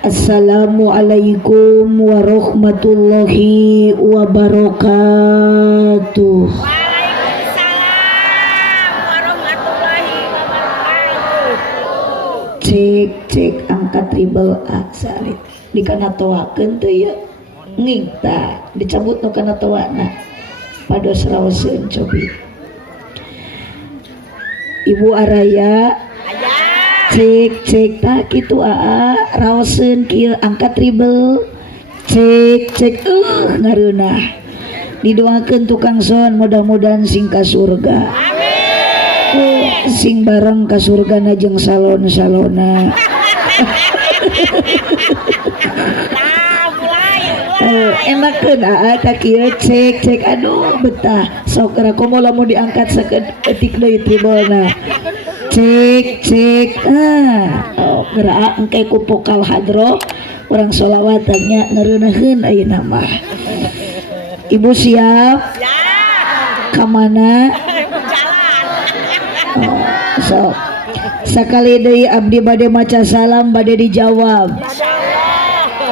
Assalamualaikum warahmatullahi wabarakatuh. Waalaikumsalam warahmatullahi wabarakatuh. Cek angkat triple A salit dikana toakeun teu ya ngingta dicabut nu kana toana pados raoseun cobi Ibu Araya cek tak gitu raoseun kieu angkat triple cek ngareunah didoakeun tukang son mudah-mudahan sing ka surga amin sing bareng ka surgana jeung salon-salona enakeun tak kieu cek aduh betah sok ra komo lamun diangkat saeutik deui tribolna cek gerak engke ku pokal hadroh urang sholawatannya ngareunaheun ayeuna mah Ibu siap kamana sok sakali deui abdi bade maca salam bade dijawab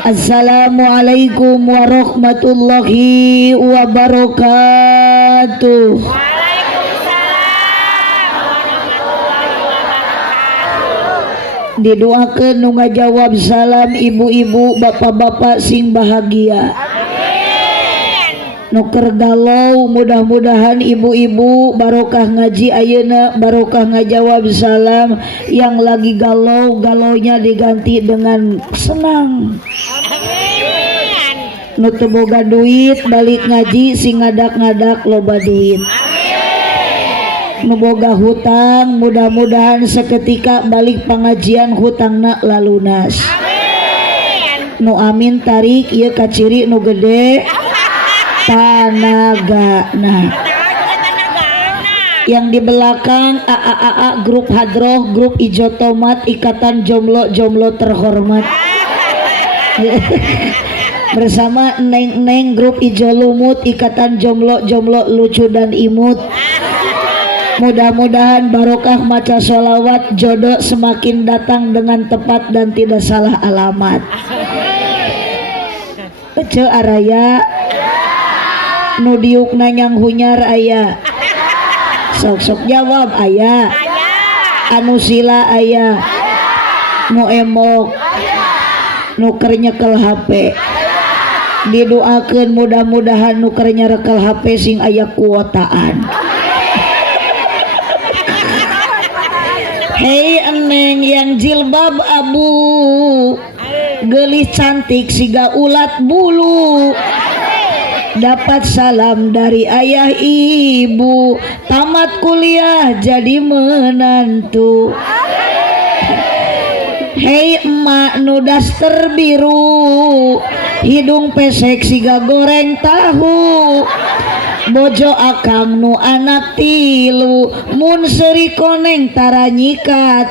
Assalamualaikum warahmatullahi wabarakatuh. Didoakeun nu ngajawab salam ibu-ibu bapak-bapak sing bahagia amin nu keur galau mudah-mudahan ibu-ibu barokah ngaji ayeuna barokah ngajawab salam yang lagi galau-galaunya diganti dengan senang amin nu teu boga duit balik ngaji sing ngadak-ngadak loba duit nu boga hutang mudah-mudahan seketika balik pengajian hutangna lalunas amin nu amin tarik ieu ka ciri nu gede tanagana yang di belakang AAA grup hadroh grup ijo tomat ikatan jomblo terhormat bersama neng grup ijo lumut ikatan jomblo lucu dan imut. Mudah-mudahan barokah maca sholawat jodoh semakin datang dengan tepat dan tidak salah alamat. Ece araya nu diuk nanyang hunyar aya sok jawab aya anu sila aya nu emok nu keur nyekel HP didoakeun mudah-mudahan nu keur nyerekel HP sing aya kuotaan. Hei eneng yang jilbab abu gelis cantik siga ulat bulu dapat salam dari ayah ibu tamat kuliah jadi menantu. Hei emak nu daster biru hidung pesek siga goreng tahu bojo akang nu anak tilu mun seri koneng tara nyikat.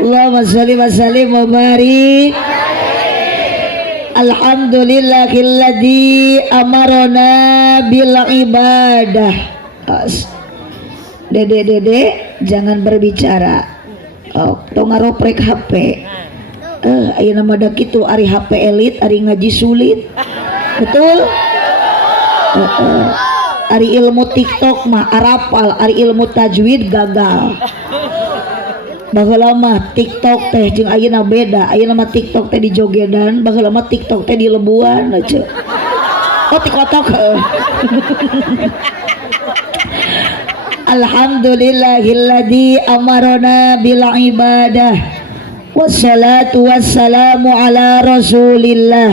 Allahumma sholli wa sallim wa barik alhamdulillahilladzi amarona bil ibadah. Dede jangan berbicara tong ngaroprek HP ayeuna mah da kitu ari HP elit ari ngaji sulit. Betul? Ari ilmu TikTok mah arapal, ari ilmu tajwid gagal. baheula mah TikTok teh jeung ayeuna beda. Ayeuna mah TikTok teh di jogedan, baheula mah TikTok teh di lebuan aja. Oh TikTok. Alhamdulillahilladzi amarona bil ibadah wassalatu wassalamu ala rasulillah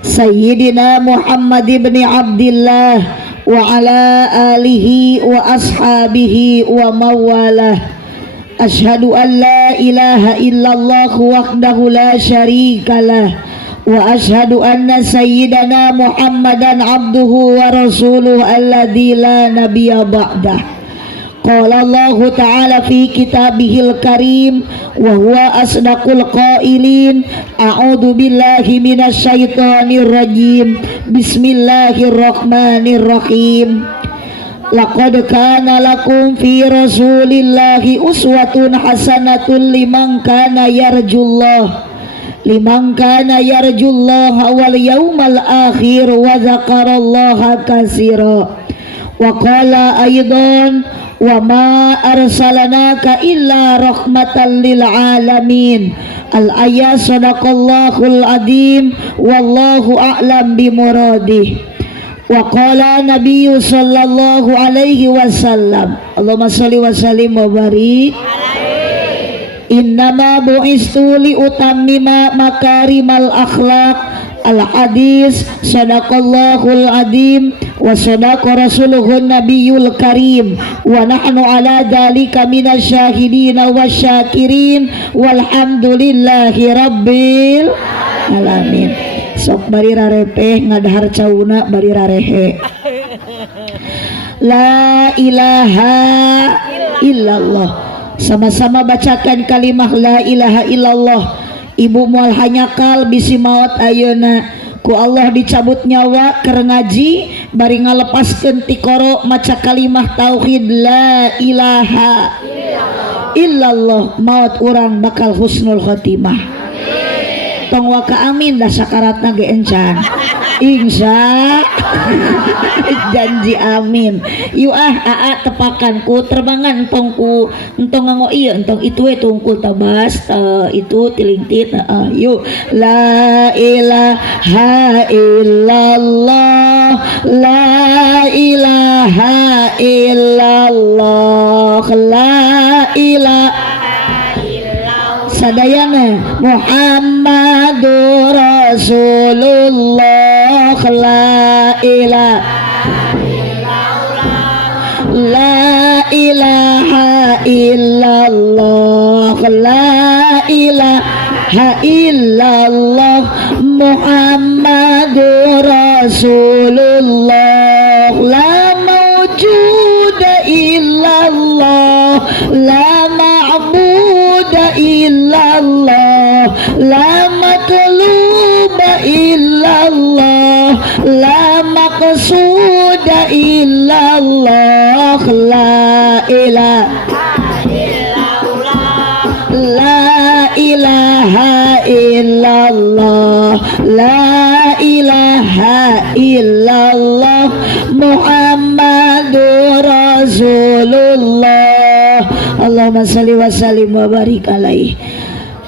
sayyidina Muhammad ibn Abdillah wa ala alihi wa ashabihi wa mawalah. Asyhadu an la ilaha illallah wahdahu la syarikalah wa asyhadu anna sayyidana Muhammadan abduhu wa rasuluhu alladzi la nabiyya ba'dah. Qala Allah Ta'ala fi kitabihil karim wa huwa asdaqul qailin. A'udzu billahi minasy syaithanir rajim. Bismillahirrahmanirrahim. Laqad kana lakum fi rasulillahi uswatun hasanatun liman kana yarjullah wal yawmal akhir wa dzakarallaha katsira. Wa qala aidan wa ma arsalanaka illa rahmatan lil alamin. Al-ayat sadaqallahul azim wallahu a'lam bimuradih. Wa qala nabiyyu sallallahu alaihi wasallam, Allahumma shalli wa sallim wa barik, innama bu'istu li utammima makarimal akhlaq. Al-hadis sadaqallahul azim wa sadaqa rasuluhun nabiyul karim wa nahnu ala dhalika minasy syahidin wasyakirin walhamdulillahi rabbil alamin. Sok bari rarepe ngadahar cauna bari rarehe. La ilaha illallah. Sama-sama bacakan kalimah la ilaha illallah. Ibu moal hanyakal bisi maot ayeuna ku Allah dicabut nyawa keur ngaji bari ngalepaskeun ti koro maca kalimah tauhid la ilaha illallah maot urang bakal husnul khotimah. Tong waka amin dah sakaratna ge encan. Insya janji amin. Yu aa tepakan ku terbangan entong nganggo ieu entong itu we tungkul tabas itu tilingtit yuk la ilaha illallah la ilaha illallah la ilaha sadayana Muhammadur Rasulullah la ilaha illallah la ilaha illallah Muhammadur Rasulullah la mawjuda illallah la ma'buda illallah la matluba illallah la maqsuda illallah la ilaha illallah la ilaha illallah Muhammadur Rasulullah. Allahumma shalli wa sallim wa barik alaihi.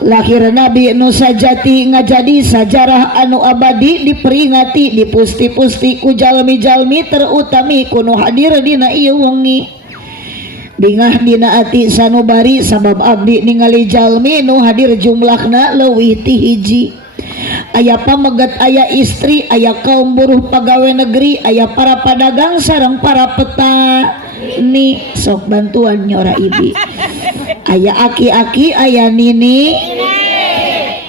Lahir Nabi nu sajati ngajadi sajarah anu abadi diperingati dipusti-pusti ku jalmi-jalmi terutami kuno hadir dina ieu wengi. Dingah dina ati sanubari sabab abdi ningali jalmi nu hadir jumlahna leuwih ti hiji. Aya pamegat, aya istri, aya kaum buruh pagawe negeri, aya para pedagang sareng para petani. Sok bantuan nyora ibi. Aya aki-aki, aya nini.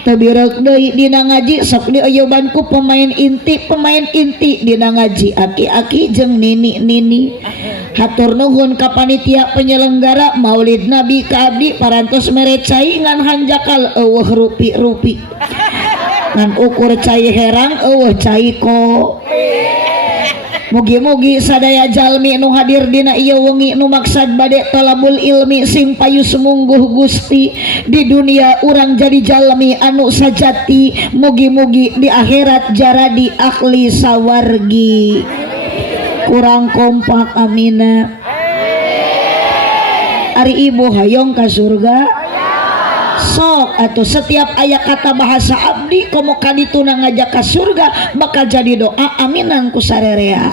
Tabirek deui dina ngaji sok dioyobanku pemain inti dina ngaji aki-aki jeung nini. Hatur nuhun ka panitia penyelenggara Maulid Nabi ka abdi parantos mere cai ngan hanjakal eueuh rupi-rupi. Ngan ukur cai herang eueuh cai ko. Mugi-mugi sadaya jalmi nu hadir dina ieu wengi nu maksad bade talabul ilmi sing payu sumungguh Gusti di dunia urang jadi jalmi anu sajati, mugi-mugi di akhirat jaradi ahli sawargi. Kurang kompak amina. Ari ibu hayong ka surga. sok atuh setiap aya kata bahasa abdi komo kadituna ngajak ka surga bakal jadi doa aminan ku sarerea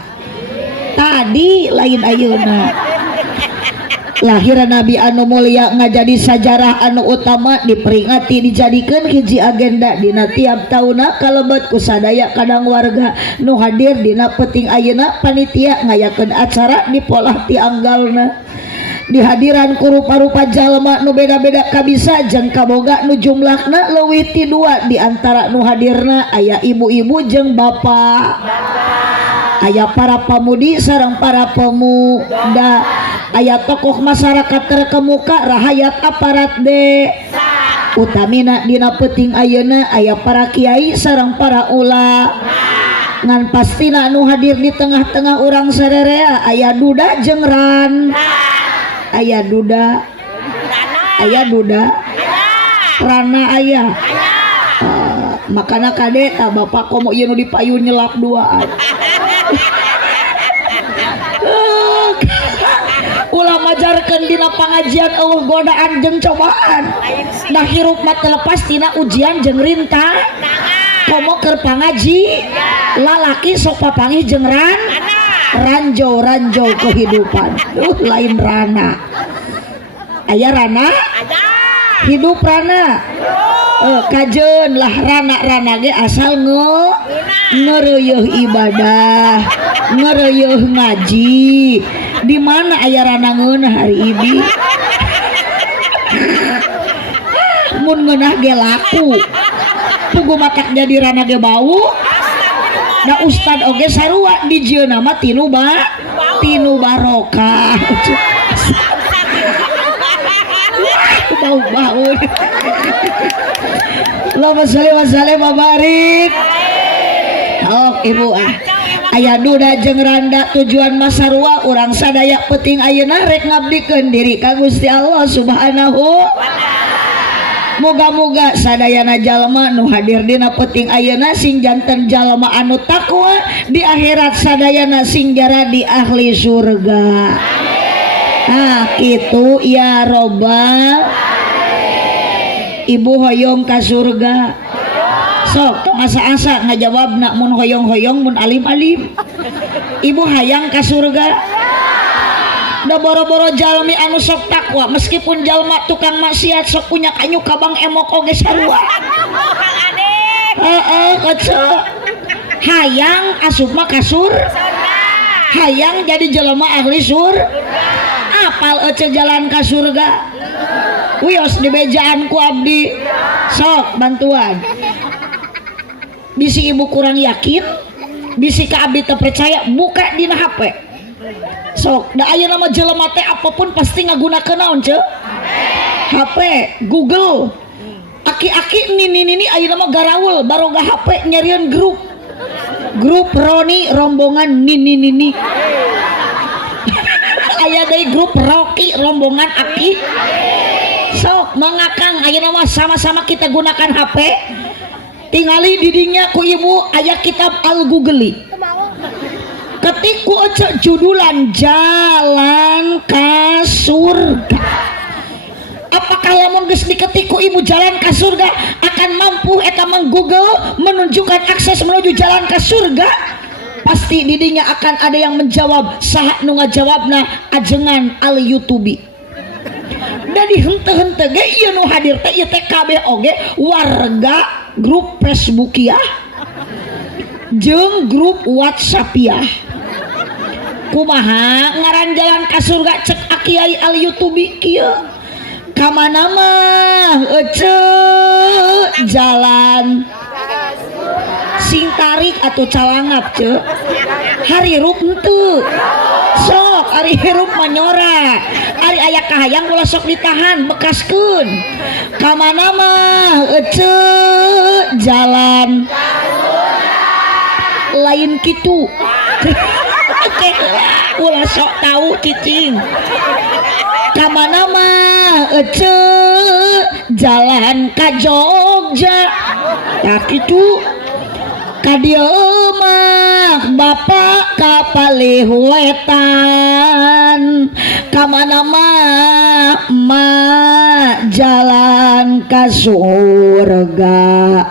tadi lain ayeuna lahir Nabi anu mulia ngajadi sajarah anu utama diperingati dijadikan hiji agenda dina tiap tahuna kalebet ku sadaya kadang warga nu hadir dina peuting ayeuna panitia ngayakeun acara dipolah ti anggalna dihadiran ku rupa-rupa jalma nu beda-beda kabisa jeung kaboga nu jumlahna leuwih ti 2 di antara nu hadirna aya ibu-ibu jeung bapak aya para pamudi sareng para pemuda aya tokoh masyarakat terkemuka rahayat aparat utamina dina peuting ayeuna aya para kiai sareng para ulama ngan pastina anu hadir di tengah-tengah urang sarerea aya duda jeung ran aya duda rana aya makana kade bapak komo ieu nu dipayun nyelap duaan ulah majarkeun dina pangajian eueuh godaan jeung cobaan nah hirup mah lepas tina ujian jeung rintang komo keur pangaji lalaki sok papanggih jeung ranjo kehidupan lain rana aya rana hidup rana kajeun lah rana ge asal ngeureuh ibadah ngeureuh ngaji di mana aya rana ngeunah hari ini mun ngeunah ge laku pugu matak jadi rana ge bau da ustad oge sarua di jieuna mah tinu barokah bau Allahumma sholli wa sallim wa barik ibu aya duda jeung randa tujuan masarua urang sadaya peuting ayeuna rek ngabdikeun diri ka Gusti Allah Subhanahu moga-moga sadayana jalma nu hadir dina peuting ayeuna sing janten jalma anu takwa di akhirat sadayana sing jara di ahli surga kitu ya robbal ibu hoyong ka surga sok tong asa-asa ngajawabna mun hoyong-hoyong mun alim-alim ibu hayang ka surga da boro-boro jalmi anu sok takwa meskipun jalma tukang maksiat sok punya kanyu kabang emok oge sarua hayang asup mah kasur hayang jadi jelema ahli apal jalan ka surga wios di bejaan ku abdi sok bantuan bisi ibu kurang yakin bisi ka abdi teu percaya buka dina HP sok da ayeuna mah jelema teh apapun pasti ngagunakeun naon ce HP Google aki-aki nini ayeuna mah garawul baroga HP nyarieun grup Roni rombongan nini aya dari grup Rocky rombongan aki sok mangakang ayeuna mah sama-sama kita gunakan HP tingali didinya ku ibu aya kitab Al-Google ketik ku judulan jalan ka surga apakah lamun geus diketik ku ibu jalan ka surga akan mampu eta Google menunjukkan akses menuju jalan ka surga pasti didinya akan ada yang menjawab saha nu ngajawabna ajengan al YouTube da dihente-hente ge ieu nu hadir teh ieu teh kabeh oge warga grup Facebook ya jeung grup WhatsApp ya kumaha ngaran jalan ka surga cek akiai al YouTube kieu ka mana mah jalan sing tarik atau calangap ce hari hirup henteu sok hari hirup manyora hari aya kahayang ulah sok ditahan bekaskeun ka mana mah jalan lain kitu ulah sok tahu cicing ka mana mah jalan ka Jogja tak kitu kadieu mah bapak kapalih wetan kamana ma jalan ka surga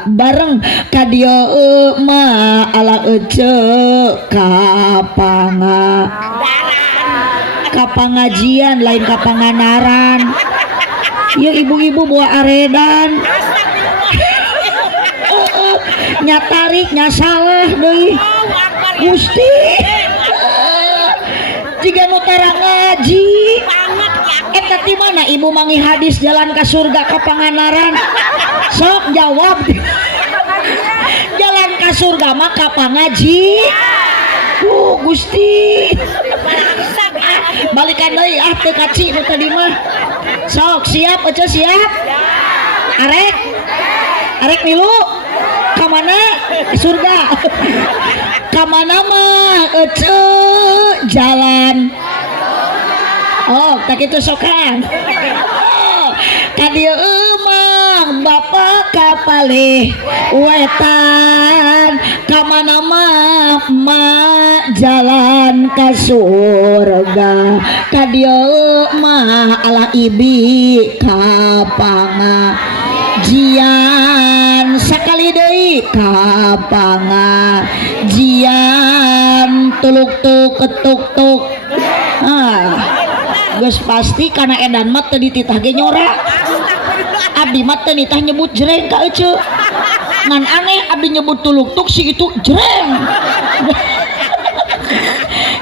bareng ka dieu ma ala ece kapangajian lain kapanganaran. Ya ibu-ibu bawa aredan nyatarik nyasalah deui Gusti jika nutara ngaji eta ti mana ibu mangi hadis jalan ke surga kapanganaran sok jawab jalan ke surga mah kapangaji Gusti balikan deui teu kaci nu tadi mah sok siap aja siap arek milu kamana surga kamana mah jalan tak itu sokan ka dieu mah bapa kapalih wetan kamana mah jalan ka surga ka dieu mah ala ibi kapangajian sakali deui kapangajian tuluk-tuk ketuk-tuk geus pasti kana edan mah teu dititah ge nyora abdi mah teu nitah nyebut jreng ka ece ngan aneh abdi nyebut tuluk-tuk si itu jreng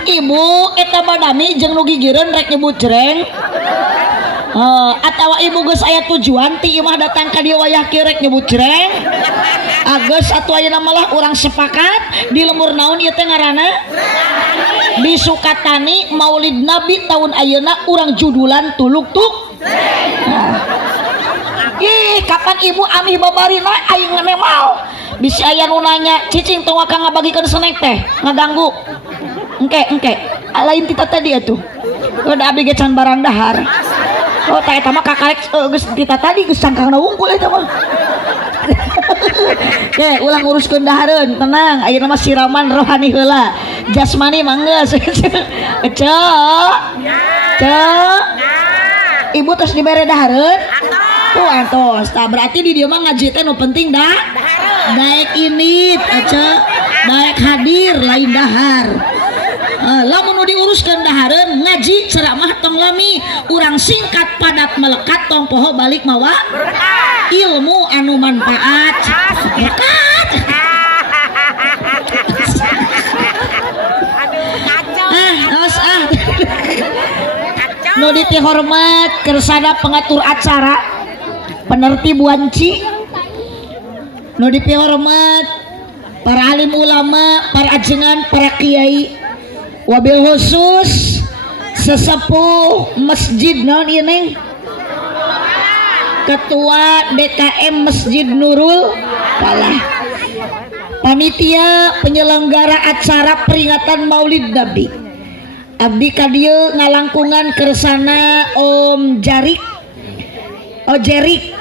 ibu eta badami jeung nu gigireun rek nyebut jreng atawa ibu geus aya tujuan ti imah datang ka dieu wayah kieu rek nyebut jreng geus atuh ayeuna malah urang sepakat di lembur naon ieu teh ngaranna di Sukatani Maulid Nabi tahun ayeuna urang judulan tuluk-tuk ih kapan ibu amih babarina aing ngememal bisi aya nu nanya cicing tong ka ngabagikeun snack teh ngaganggu engke lain kita tadi atuh udah abi ge can barang dahar tak eta mah kakarek geus kita tadi geus cangkangna wungkul eta mah ulang uruskeun dahareun tenang ayeuna mah siraman rohani heula jasmani manggeus ibu terus dibere dahareun antos tah berarti di dieu mah ngaji teh nu penting daek init aca daek hadir lain dahar lamun nu diuruskeun dahareun ngaji ceramah tong lami urang singkat padat melekat tong poho balik mawa ilmu anu manfaat berkat nu ditihormat kersana pengatur acara penertib wanci nu dipihormat para alim ulama para ajengan para kiai wabil khusus sesepuh masjid naon ieu neng ketua DKM Masjid Nurul Falah panitia penyelenggara acara peringatan Maulid Nabi abdi ka dieu ngalangkungan kersana Om Jarik Jerik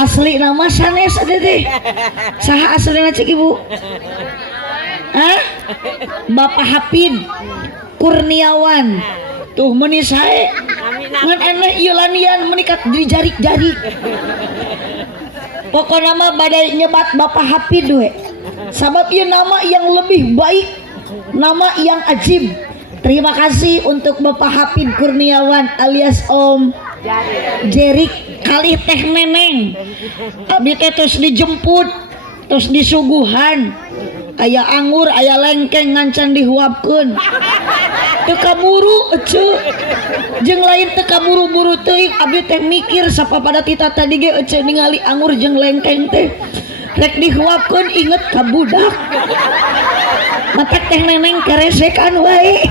asli nama sanes ada deh saha aslina cik ibu Bapak Hafid Kurniawan tuh meni sae ngan aneh ieu lanian menikat di jarik-jarik pokokna mah badai nyebat Bapak Hafid we sabab ieu nama yang lebih baik nama yang ajib. Terima kasih untuk Bapak Hafid Kurniawan alias Om Jerik kalih teh neneng abdi teh terus dijemput terus disuguhan aya anggur aya lengkeng ngancan dihuapkeun teu kaburu ece jeung lain teu kaburu-buru teuing abdi teh mikir sapapada kita tadi ge ece ningali anggur jeung lengkeng teh rek dihuapkeun inget ka budak matak teh neneng keresekan wae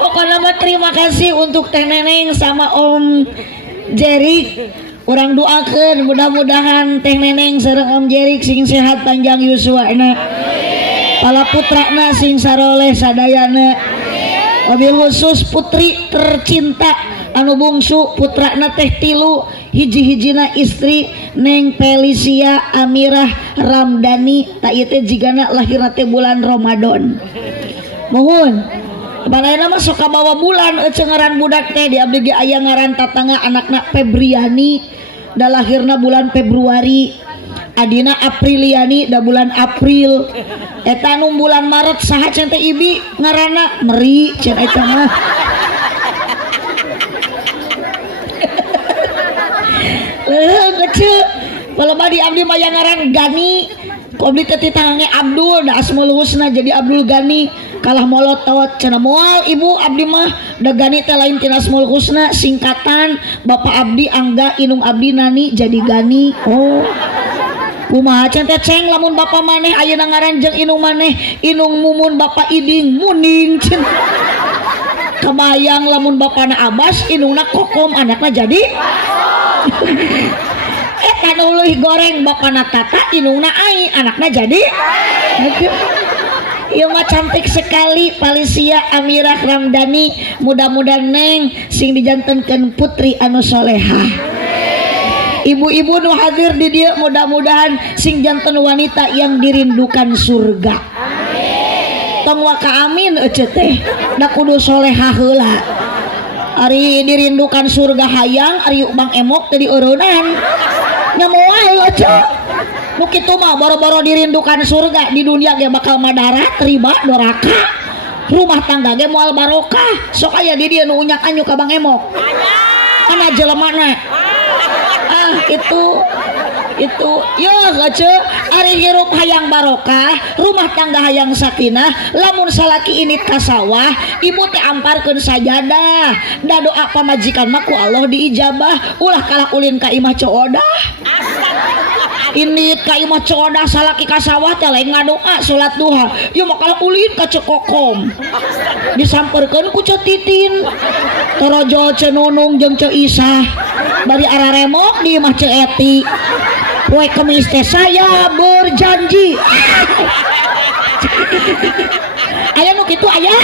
pokoknya mah terima kasih untuk teh neneng sama Om Jerik urang doakeun mudah-mudahan teh neneng sareng Om Jerik sing sehat panjang yuswana pala putrana sing saroleh sadayana wabil khusus putri tercinta anu bungsu putrana teh 3 hiji-hijina istri Neng Felicia Amirah Ramdhani tak ieu teh jigana lahirna teh bulan Ramadan Mohon balena mah sok kabawa bulan cengeran budak teh di abdi ge aya ngaran tatangga anakna Febriani da lahirna bulan Februari adina Apriliani da bulan April eta nu bulan Maret saha cenah teh ibi ngaranna Meri cenah eta mah kecil kalau di abdi mah yang ngaran Gani kobli teh tangange Abdul da Asmaul Husna jadi Abdul Gani kalah molotot cenah moal ibu abdi mah da Gani teh lain tina Asmaul Husna singkatan bapak abdi Angga inung abdi Nani jadi Gani. Oh kumaha cenah teh ceng lamun bapak maneh ayeuna ngaran jeung inung maneh inung mumun bapak Iding Muning cenah kebayang lamun bapana Abbas inungna Kokom anakna jadi eta nuluy goreng bapana Tata inungna Ai anakna jadi ieu mah cantik sekali Falicia Amirah Ramdhani mudah-mudahan neng sing dijantenkeun putri anu solehah ibu-ibu nu hadir di dieu mudah-mudahan sing janten wanita yang dirindukan surga tong waka amin ece teh da kudu solehah heula ari dirindukan surga hayang ari Bang Emok teh dieureunaan nya moal aja nu kitu mah boro-boro dirindukan surga di dunia ge bakal madarat riba doraka rumah tangga ge moal barokah sok aya di dieu nu unyak-anyuk ka Bang Emok kana jelemana itu yo gace ari hirup hayang barokah rumah tangga hayang sakinah lamun salaki init ka sawah ibu teh amparkeun sajadah da doa pamajikan mah ku Allah diijabah ulah kalah ulin ka imah coodah init ka imah coodah salaki ka sawah teh lain ngadoa salat duha ieu mah kalah ulin ka cekokom disamperkeun ku Titin torojol cenunung jeung ce Isah bari araremok di imah ce Eti poe Kemis teh saya berjanji aya nu kitu aya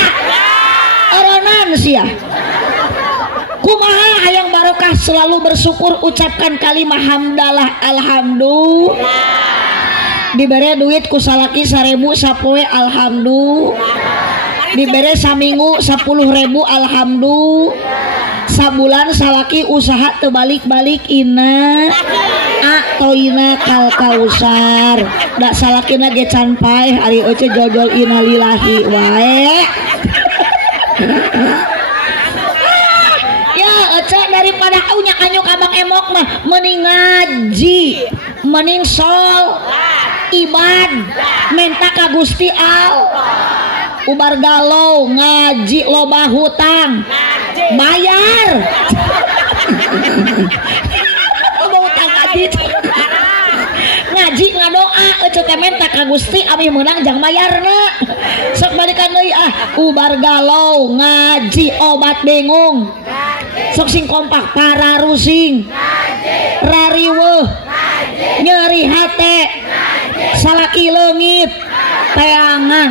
oronan sia kumaha hayang barokah selalu bersyukur ucapkan kalimat hamdalah alhamdulillah dibere duit ku salaki 1000 sapoe alhamdulillah dibere saminggu 10.000 alhamdulillah sabulan salaki usaha terbalik-balik ina toina kal kausar da salakina ge can paeh ari ece jojol innalillahi wae ya ece daripada unyak-anyuk Abang Emok mah mending ngaji mending sol ibad menta ka Gusti Allah ubar galau ngaji loba hutang bayar ngaji ngadoa ece teh menta ka Gusti abdi meunang jang mayarna sok balikan deui ubar galau ngaji obat bingung sok sing kompak para rusing rariweuh nyeri hate salaki leungit teangan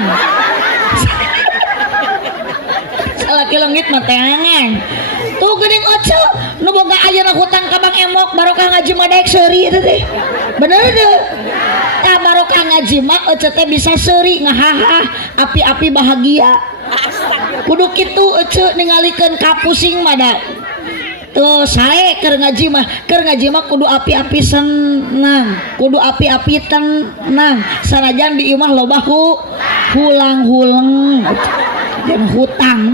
salaki leungit mah teangan tuh geuning oco nu boga ayeuna hutang ka Bang Emok barokah ngaji mah daek seuri eta teh bener teh tah barokah ngaji mah oco teh bisa seuri ngahaha api-api bahagia kudu kitu oco ningalikeun kapusing mah da tuh sae keur ngaji mah kudu api-api senang kudu api-api tenang sanajan di imah loba hulang-hulang dan hutang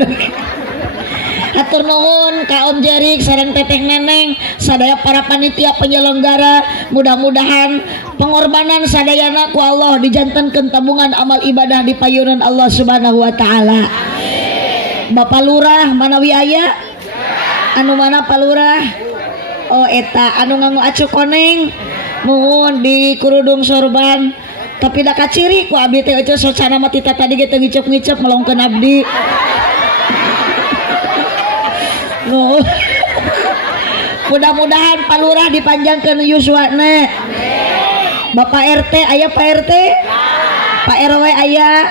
atur nuhun ka Om Jerik sareng Teteh Neneng sadaya para panitia penyelenggara mudah-mudahan pengorbanan sadayana ku Allah dijantenkeun tabungan amal ibadah di payunan Allah Subhanahu wa taala. Bapak Lurah manawi aya anu mana Pak Lurah oh eta anu nganggo acu koneng nuhun di kurudung sorban tapi da kaciri ku abdi teh eueuh socana mah tita tadi ge teu ngicep-ngicep ngelongkeun abdi no. Mudah-mudahan Pak Lurah dipanjangkeun yuswana Bapak RT aya Pak RT Pak RW aya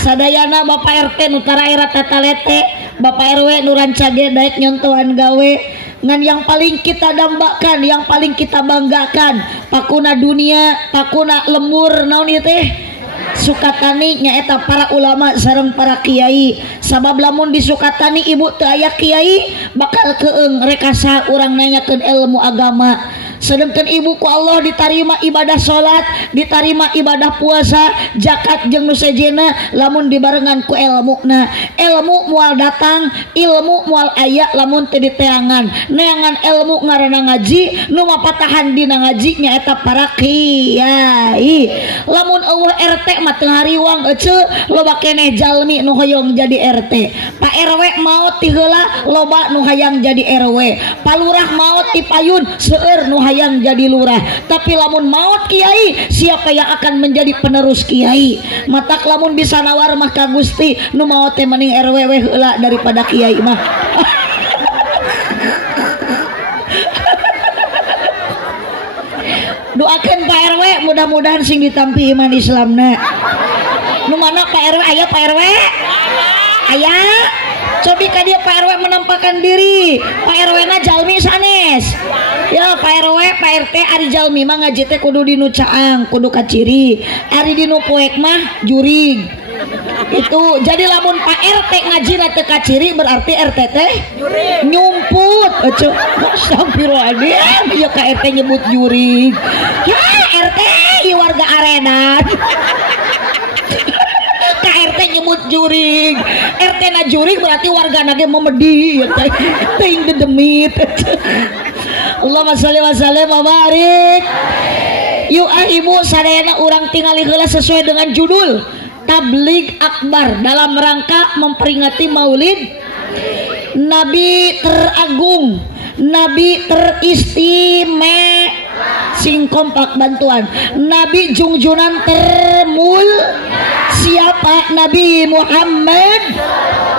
sadayana Bapak RT nu tara era tatalete Bapak RW nu rancage daek nyontohan gawe ngan yang paling kita dambakan yang paling kita banggakan pakuna dunia pakuna lembur naon ieu teh Sukatani nyaeta para ulama sareng para kiai. Sabab lamun di Sukatani ibu teu aya kiai bakal keung rekasa urang nanyakeun ilmu agama. Sedangkan ibu ku Allah ditarima ibadah salat, ditarima ibadah puasa, zakat jeung nu sejena lamun dibarengan ku ilmuna. Ilmu moal datang, ilmu moal aya lamun teu diteangan. Neangan ilmu ngaranna ngaji, nu mapatahan dina ngaji nyaeta para kiai. Lamun eueuh RT mah teu hariwang ece loba keneh jalmi nu hoyong jadi RT. Pak RW maot ti heula loba nu hayang jadi RW. Palurah maot ti payun seueur nu hayang jadi lurah. Tapi lamun maot kiai, siapa yang akan menjadi penerus kiai? Matak lamun bisa nawar mah ka Gusti, nu maot teh mending RW we heula daripada kiai mah. Doakeun Pak RW mudah-mudahan sing ditampi iman Islamna. Nu mana Pak RW? Aya Pak RW? Aya. Cobi ka dia Pak RW menampakkan diri. Pak RW na jalmi sanes. Ya Pak RW, Pak RT ari jalmi mah ngaji teh kudu dinu caang, kudu kaciri. Ari dinu poek mah jurig. Itu jadi lamun Pak RT ngaji na teu kaciri berarti RT teh nyumput. Astagfirullahaladzim, ieu ka RT nyebut jurig. Ya RT ieu warga arenan. KRT nyebut jurig, RT na jurig berarti warga nage memedi, ting dedemit. Allahumma sholli wa sallim wa barik. Yuk ibu sadayana urang tingali heula sesuai dengan judul Tabligh Akbar dalam rangka memperingati Maulid Nabi teragung, Nabi teristimewa. Sing kompak bantuan Nabi jungjunan termul siapa? Nabi Muhammad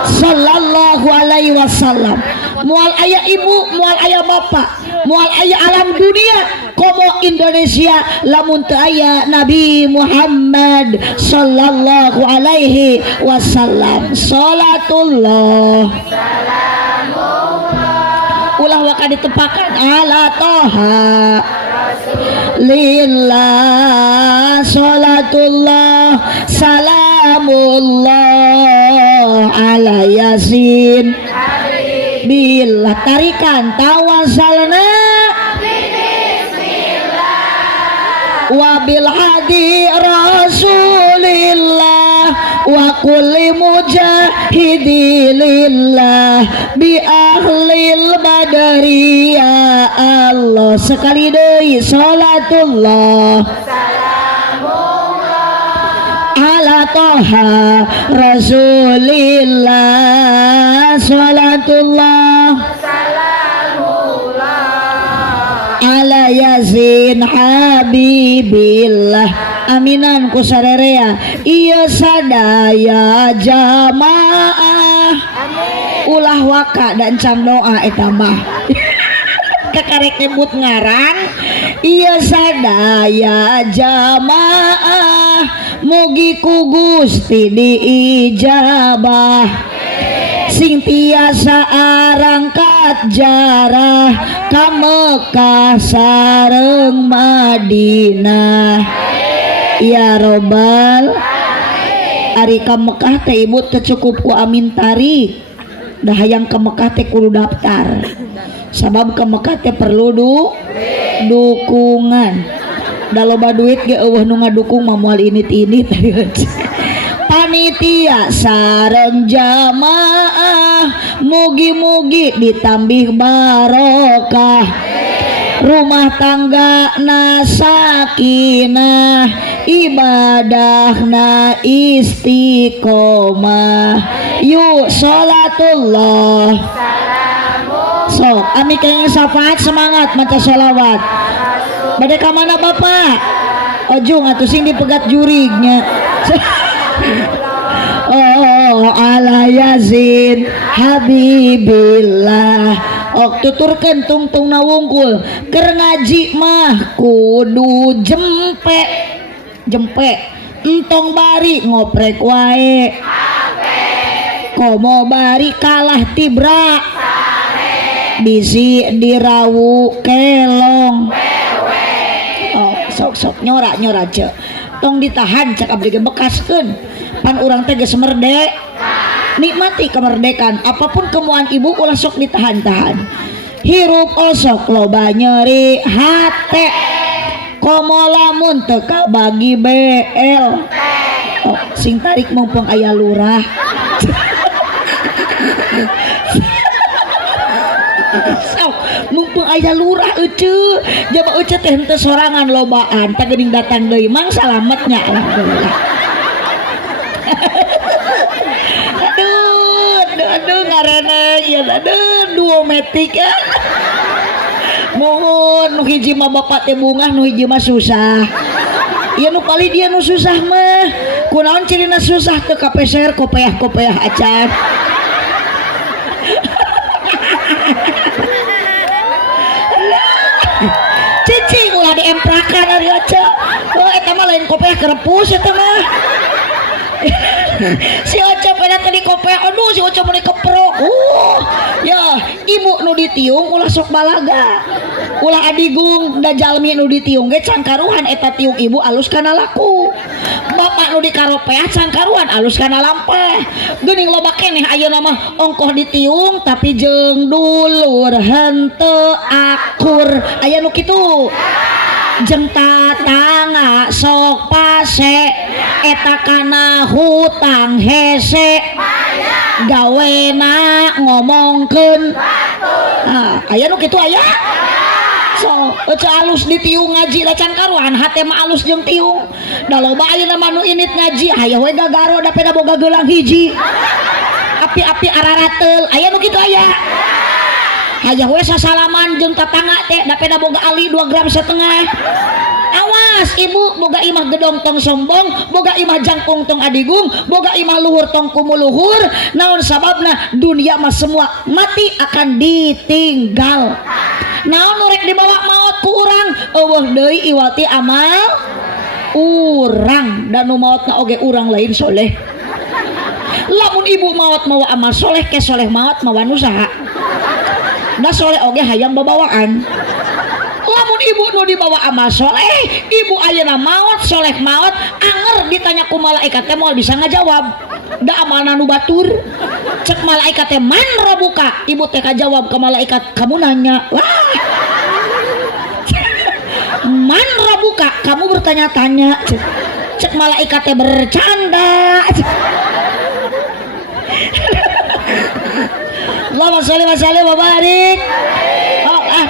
sallallahu alaihi wasallam. Mual aya ibu, mual aya bapak, mual aya alam dunia komo Indonesia lamun teu aya Nabi Muhammad sallallahu alaihi wasallam. Salatullah ulah waka ditepakan ala toha lillah salatullah salamullah ala yasin billah tarikan tawasalna wabil hadi rasulillah wa kulli mujahidilillah bi ahlil badari ya Allah. Sekali deui salatullah ala toha rasulillah salatullah ala yasin habibillah. Aminan ku sarerea ieu sadaya jamaah ulah waka dan can doa eta mah kekarek nyebut ngaran ieu sadaya jamaah mugi ku Gusti diijabah sing tiasa arangkat jarah ka Mekah sareng Madinah ya robbal. Ari ka Mekah teh ibu teu cukup ku amin tarik, dah hayang ka Mekah teh kudu daftar. Sabab ka Mekah teh perlu dukungan. Da loba duit ge eueuh nu ngadukung mah moal init-init. Panitia sareng jamaah mugi-mugi ditambih barokah rumah tangga na sakinah ibadahna istiqomah. Yuk salatullah sok ami kayaknya syafaat semangat maca sholawat bade ka mana bapak ojung atuh sing dipegat jurignya. Oh ala yazin habibillah ok tuturkeun tungtung nawungkul keur ngaji mah kudu jempe entong bari ngoprek wae komo bari kalah tibra bisi dirawu kelong oh sok nyora ce tong ditahan cak abdi ge bekaskeun pan urang teh geus merdek nikmati kemerdekaan apapun kemuan ibu ulah sok ditahan-tahan hirup osok loba nyeri hate komo lamun teu kabagi BL oh, sing tarik mumpung aya lurah sok mumpung aya lurah euceu jaba euceu teh henteu sorangan lobaan teh geuning datang deui mang salametnya alhamdulillah aduh ngarana ya aduh duo metik ya mohon nu hiji mah bapak teh bungah nu hiji mah susah ieu nu pali dia nu susah mah kunaon cirina susah teu kapeser kopeah-kopeah acan cicing ulah diemprakan ari aca oh eta mah lain kopeah kerepus eta mah si Oca pada tadi kopeah aduh si Oca mau dikeprok ya ibu nu ditiung ulah sok balaga ulah adigung da jalmi nu ditiung ge cangkaruhan eta tiung ibu alus kana laku bapak nu dikaropeah cangkaruhan alus kana lampeh geuning loba keneh ayeuna mah ongkoh ditiung tapi jeung dulur henteu akur aya nu kitu jeung tatangga sok pase eta kana hutang hese gawena ngomongkeun aya nu kitu aya so eueuh alus ditiung ngaji da can karuan hate mah alus jeung tiung da loba ayeuna mah nu init ngaji aya we gagaro da peda boga geulang hiji api-api ararateul aya nu kitu aya aya we sasalaman jeung tatangga teh da peda boga ali 2 gram setengah awas ibu boga imah gedong tong sombong boga imah jangkung tong adigung boga imah luhur tong kumuluhur naon sababna dunia mah semua mati akan ditinggal naon nu rek dibawa maot ku urang eueuh deui iwati amal urang dan nu maotna oge urang lain soleh lamun ibu maot mawa amal soleh ke soleh maot mawa usaha da soleh oge hayang babawaan lamun ibu nu dibawa amal soleh ibu ayeuna maot soleh maot anger ditanya ku malaikat teh moal bisa ngajawab da amalna nu batur cek malaikat teh man rabuka ibu teh kajawab ke malaikat kamu nanya wah man rabuka kamu bertanya-tanya cek malaikat teh bercanda Allahumma sholli wa sallim wa barik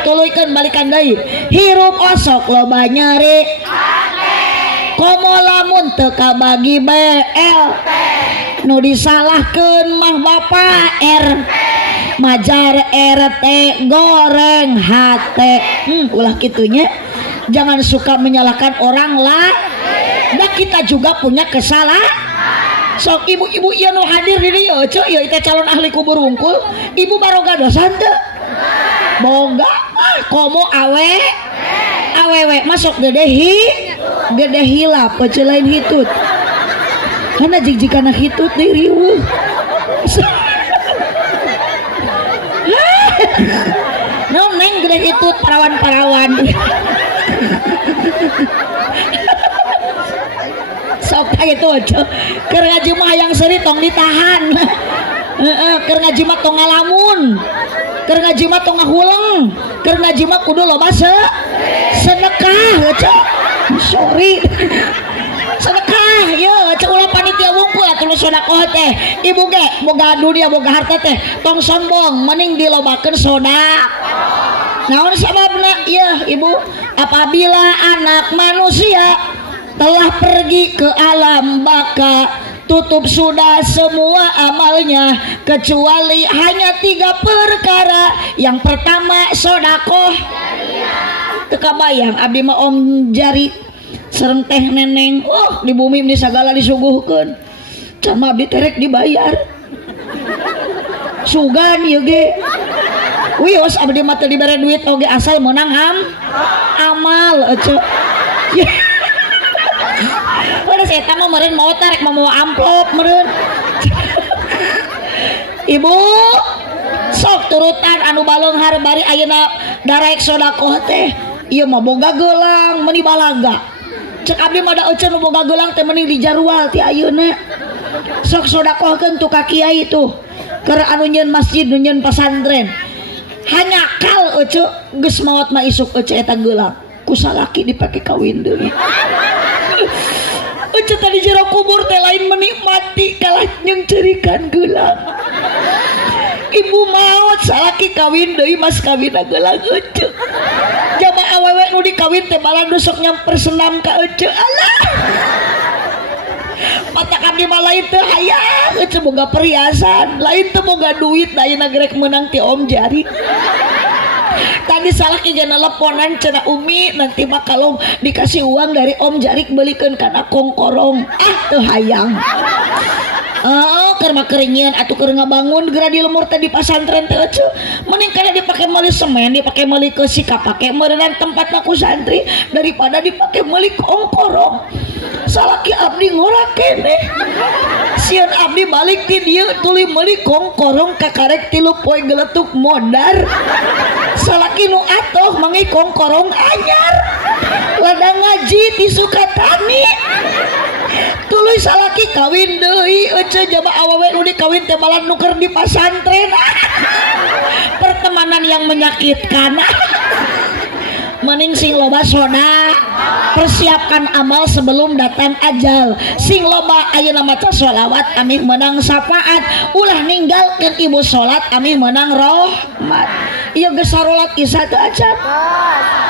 tuluikeun balikan deui hirup osok loba nyeri komo lamun teu kabagi BL nu disalahkeun mah bapak majar RT goreng hate ulah kitunya jangan suka menyalahkan orang lah dan kita juga punya kesalahan sok ibu-ibu ieu nu hadir di dieu ceu ieu teh calon ahli kubur wungkul ibu baroga dosa teu boga komo awewe masuk gede hilap peuceul lain hitut kana jigjikana hitut deui riweuh no neng gede hitut parawan-parawan sok gitu aja keur ngaji mah hayang seuri tong ditahan keur ngaji mah tong ngalamun keur ngaji mah tong ngahuleng keur ngaji mah kudu loba sedekah aja sorry sedekah ya cek ulah panitia wungkul atuh sedekah teh ibu ge boga dunia boga harta teh tong sombong mending dilobakeun sedekah naon sababna ya ibu apabila anak manusia telah pergi ke alam baka tutup sudah semua amalnya kecuali hanya 3 perkara yang pertama sodakoh teka bayang abdi mah om jari serem teh neneng di bumi ini segala disuguhkeun sama abdi terek dibayar sugan ieu ge wios abdi mah teu dibere duit oge asal meunang amal ece udah saya mah meureun mau tarik mau amplop meureun ibu sok turutan anu baleunghar bari ayeuna darek sedekah teh ieu mah boga geulang meuni balaga cek abdi mah da euceun nu boga geulang teh mending dijarwal ti ayeuna sok sodakohkeun tu ka kiai tuh keur anu nyieun masjid nu nyieun pesantren hanya kal euce geus maot mah isuk euce eta geulang ku salaki dipake kawin deui euce tadi jero kubur teh lain menikmati kalah jeung ceurikan geulang ibu maot salaki kawin deui mas kawinna geulang euce jama awewe nu dikawin teh malah dusok nyamper senam ka euce alah patak abdi mah lain teu hayang euce boga perhiasan lain teu boga duit da ayeuna gerek meunang ti Om Jari tadi salaki ge nelponan cenah Umi nanti mah kalau dikasih uang dari Om Jarik belikeun kana kongkorong teu hayang keur mah keringian atuh keur ngabangun geura di lemur teh di pasantren teh euce mending kana dipake meuli semen dipake meuli keusi kapake meureunan tempatna ku santri daripada dipake meuli kongkorong salaki abdi ngora kene sieun abdi balik ti dieu tuluy meuli kongkorong kakarek 3 poe geletuk modar salaki nu atoh mangi kongkorong anyar ladang ngaji ti Sukatani tuluy salaki kawin deui euce jama awewe nu dikawin teh malah nuker di pasantren pertemanan yang menyakitkan mending sing loba soda persiapkan amal sebelum datang ajal sing loba ayeuna maca sholawat amih menang syafaat ulah ninggalkeun ibu salat amih menang rahmat ieu geus salat isya teu acan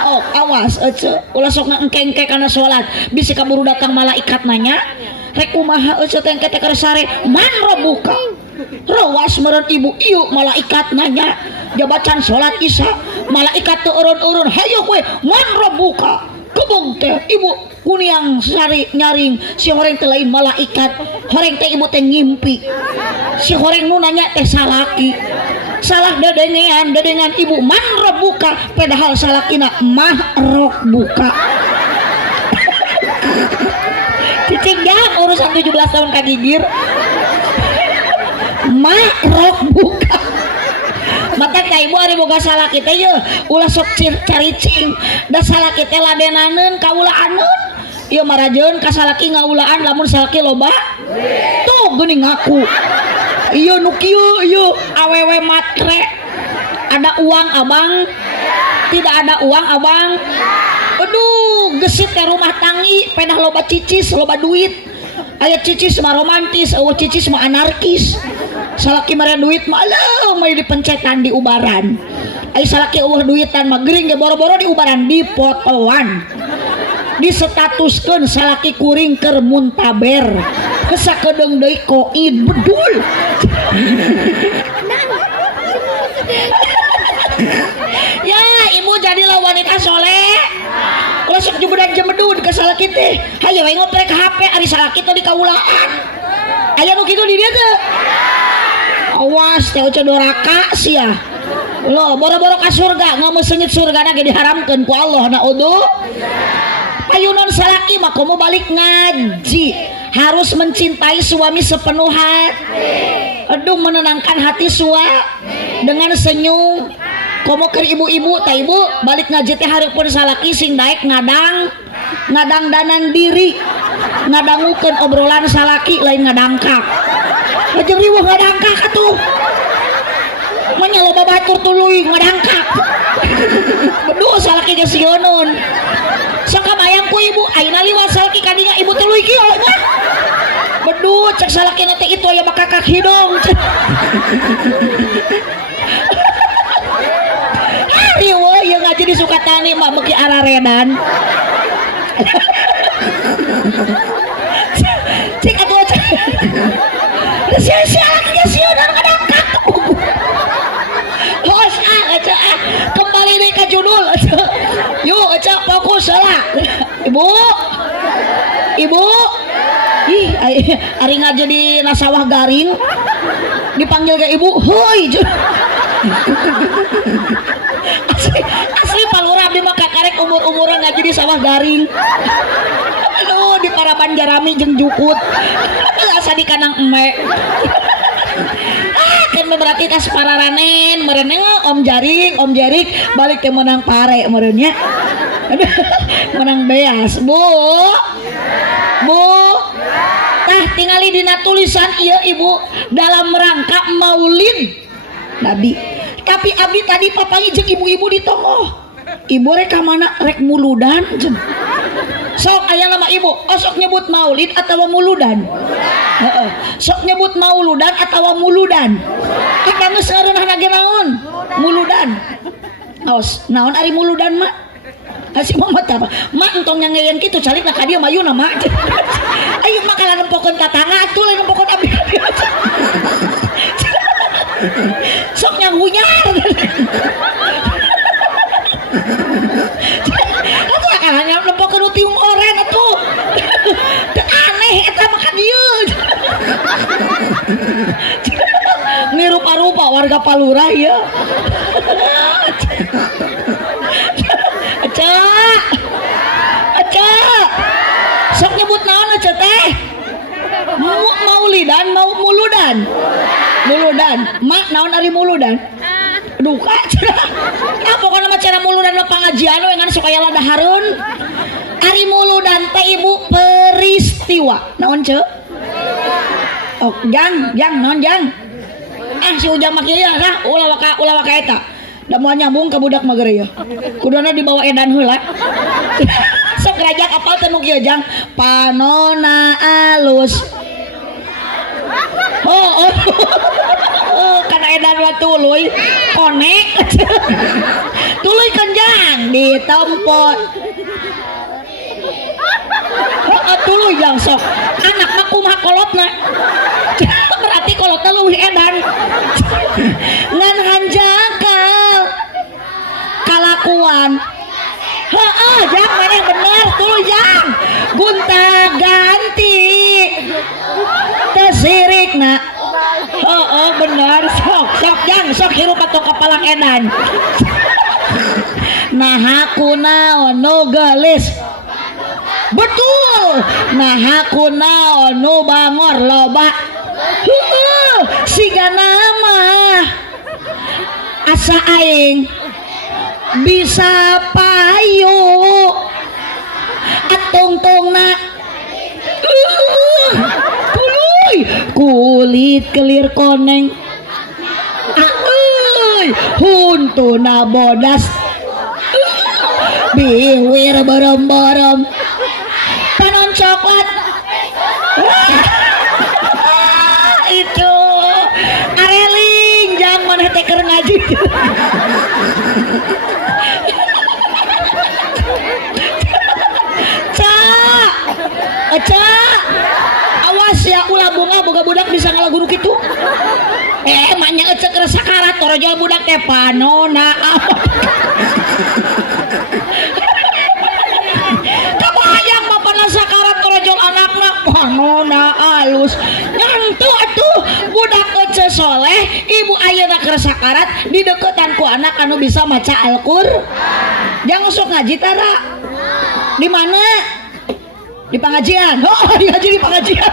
oh awas euce ulah sok ngengkengke kana salat bisi kaburu datang malaikat nanya rek kumaha euce teh engke teh keur sare man robuka rawas meureun ibu ieu malaikat nanya jabatan salat isya malaikat teu urun-urun hayu we man robuka kebong teh ibu kuniang sari nyaring si horeng teh lain malaikat horeng teh ibu teh ngimpi si horeng nu nanya teh salaki salah dedengan ibu man robuka padahal salakina mah rok buka cicing ya urusan 17 tahun kagigir mah rok buka mata ka ibu ari boga salaki teh yeuh ulah sok caricing da salaki teh ladenaneun kaulaaneun ieu marajeun ka salaki ngaulaan lamun salaki loba tuh geuning ngaku ieu nu kieu ieu awewe matre ada uang abang tidak ada uang abang aduh gesit teh rumah tangi penah loba cicis loba duit aya cicis mah romantis eueuh cicis mah anarkis salaki mare duit mah aleuh mah dipencetan di ubaran ai salaki eueuh duitan mah gering ge boro-boro di ubaran dipotoan disetatuskeun salaki kuring keur muntaber kesakedeung deui koid bedul ya ibu jadilah wanita soleh ulah sok jubudan jemedud ka salaki teh hayu we ngoprek HP ari salaki teh di kaulaan aya nu kitu di dieu teh awas teh euceun doraka sia lo boro-boro ka surga ngameseunit surgana ge diharamkeun ku Allah naudzu payunan salaki mah komo balik ngaji harus mencintai suami sepenuh hati aduh menenangkan hati dengan senyum komo keur ibu-ibu tah ibu balik ngaji teh hareupeun salaki sing daek ngadang danan diri ngadangukeun obrolan salaki lain ngadangkak lajeng riweuh ngadangkak atuh mun loba batur tuluy ngadangkak beduh salaki geus sionon sok kabayang ku ibu ayeuna liwat salaki kadinya ibu tuluy kieu mah beduh cek salaki teh itu aya bakakak hidung riweuh ieu ngaji di Sukatani mah beuki araredan cik atuh cik sia-sia lagi ya sia dan kadang-kadang host kembali deh ke judul yuk cak fokus salah ibu ih ari ngaji di nasawah garing dipanggil ke ibu hoi asli palura abdi mah kakarek umur-umuran ngaji di sawah garing aduh di Paraban Jarami jeung Jukut asa di kanang emek kan berarti tas pararanen meureun Om Jarik balik ke menang pare meureun nya menang beas bu tah tingali dina tulisan iya ibu dalam rangka maulid Nabi tapi abdi tadi papanya jeung ibu-ibu di tongoh ibu rek mana rek muludan jeung sok aya nama ibu sok nyebut maulid atau muludan sok nyebut mauludan atau muludan kita geus ngareunahna ge naon muludan aos naon ari muludan mah si mama apa mak entong nyangeun kitu calikna ka dieu mayuna mak ayo mak kala nempokeun tatangga atuh lain nempokeun abdi sok nyangunyar atuh kana nempokeun tiung oren atuh teu aneh eta mah ka dieu ini rupa-rupa warga Palura ya Aca sok nyebut naon aca teh maulidan mau muludan mak naon ari muludan duka ya pokoknya mah cara muludan mah pangajian we ngan supaya ladahareun ari muludan teh ibu peristiwa naon ce oh jang naon jang si ujang mah kieu tah ulah waka eta da moal nyambung ka budak mah geureuy kuduna dibawa edan heula sok rajak apal teh nu kieu jang panona alus kana edan mah tuluy konek tuluy kenjang ditempot tuluy jang sok anak mah kumaha kolotna berarti kolotna leuwih edan ngan hanjakal kalakuan jang mana yang bener tuluy jang gunta ganti tesirikna bener sok jang sok hirup atau kapalang edan nah aku naon nu gelis betul nah aku naon nu bangor loba siga nama asa aing bisa payu atungtungna tuluy kulit kelir koneng huntuna bodas biwir berem-berem panon coklat itu areling jang mana teh keur ngaji Aca awas ya ulah bunga boga budak bisa ngalagudu kitu maknya ecek rasa karat torojol budak teh panona kebayang mapana sakarat torojol anakna panona alus nyantu atuh budak ece soleh ibu ayeuna keur sakarat di deketan ku anak anu bisa maca Al-Qur'an jangan usuk ngaji tara di mana di pengajian di pengajian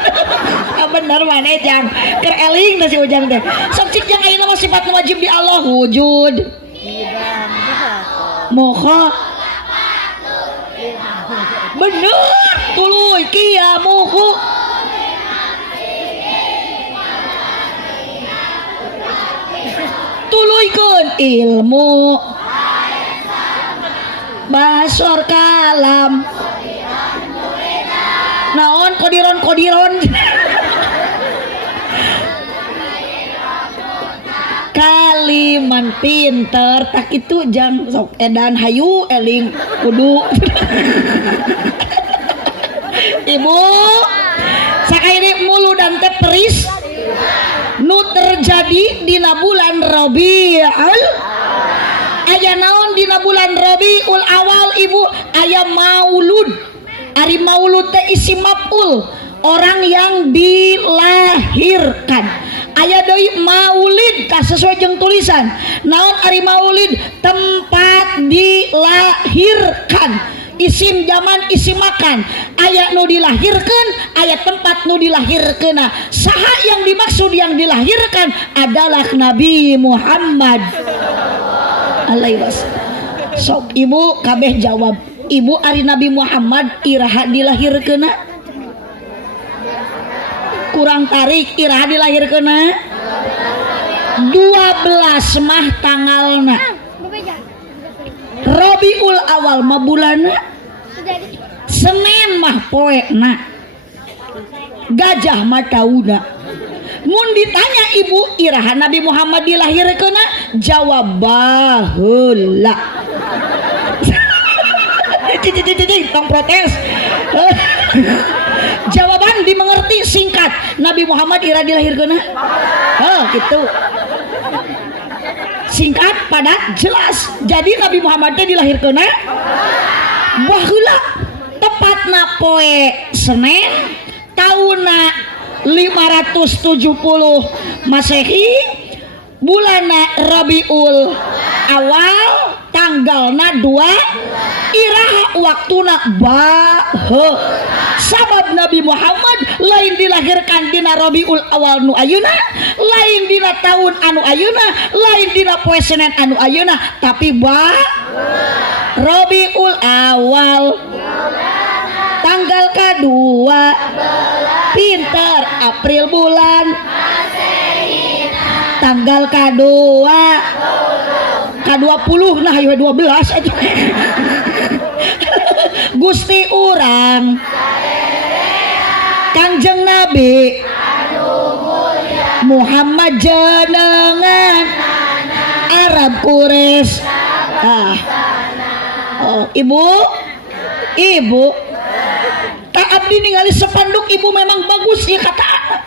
bener mana jang keur eling si ujang teh sok cik jang ayeuna mah sifat wajib di Allah wujud moho bener tuluy kieu moho tuluykeun ilmu basor kalam naon kodiron kaliman pinter tak itu jang sok edan hayu eling kudu ibu sakairi muludan teh peris nu terjadi dina bulan Rabiul aya naon dina bulan Rabiul Awal ibu aya maulud ari maulud teh isi maf'ul orang yang dilahirkan aya deui maulid ka sesuai jeung tulisan naon ari maulid tempat dilahirkan isim zaman isim makan aya nu dilahirkan aya tempat nu dilahirkeun saha yang dimaksud yang dilahirkan adalah Nabi Muhammad alaihi wasallam sok ibu kabeh jawab ibu ari Nabi Muhammad iraha dilahirkeuna kurang tarik iraha dilahirkeuna 12 mah tanggalna Rabiul Awal mah bulanna Senin mah poena Gajah mah tauna mun ditanya ibu iraha Nabi Muhammad dilahirkeuna jawab baheula tong protes jawaban dimengerti singkat Nabi Muhammad ira dilahirkeuna gitu singkat padat jelas jadi Nabi Muhammad teh dilahirkeuna baheula tepatna poe Senin tahunna 570 Masehi bulana Rabiul Awal tanggalna 2 iraha waktuna bahe sabab Nabi Muhammad lain dilahirkan dina Rabiul Awal nu ayeuna lain dina tahun anu ayeuna lain dina poe Senin anu ayeuna tapi Rabiul Awal tanggal kedua pinter April bulan tanggal kedua K20 nah 12 aja Gusti urang Kangjeng Nabi Muhammad jenengan Arab Quraisy ibu tak abdi ningali sepanduk ibu memang bagus ya kata anak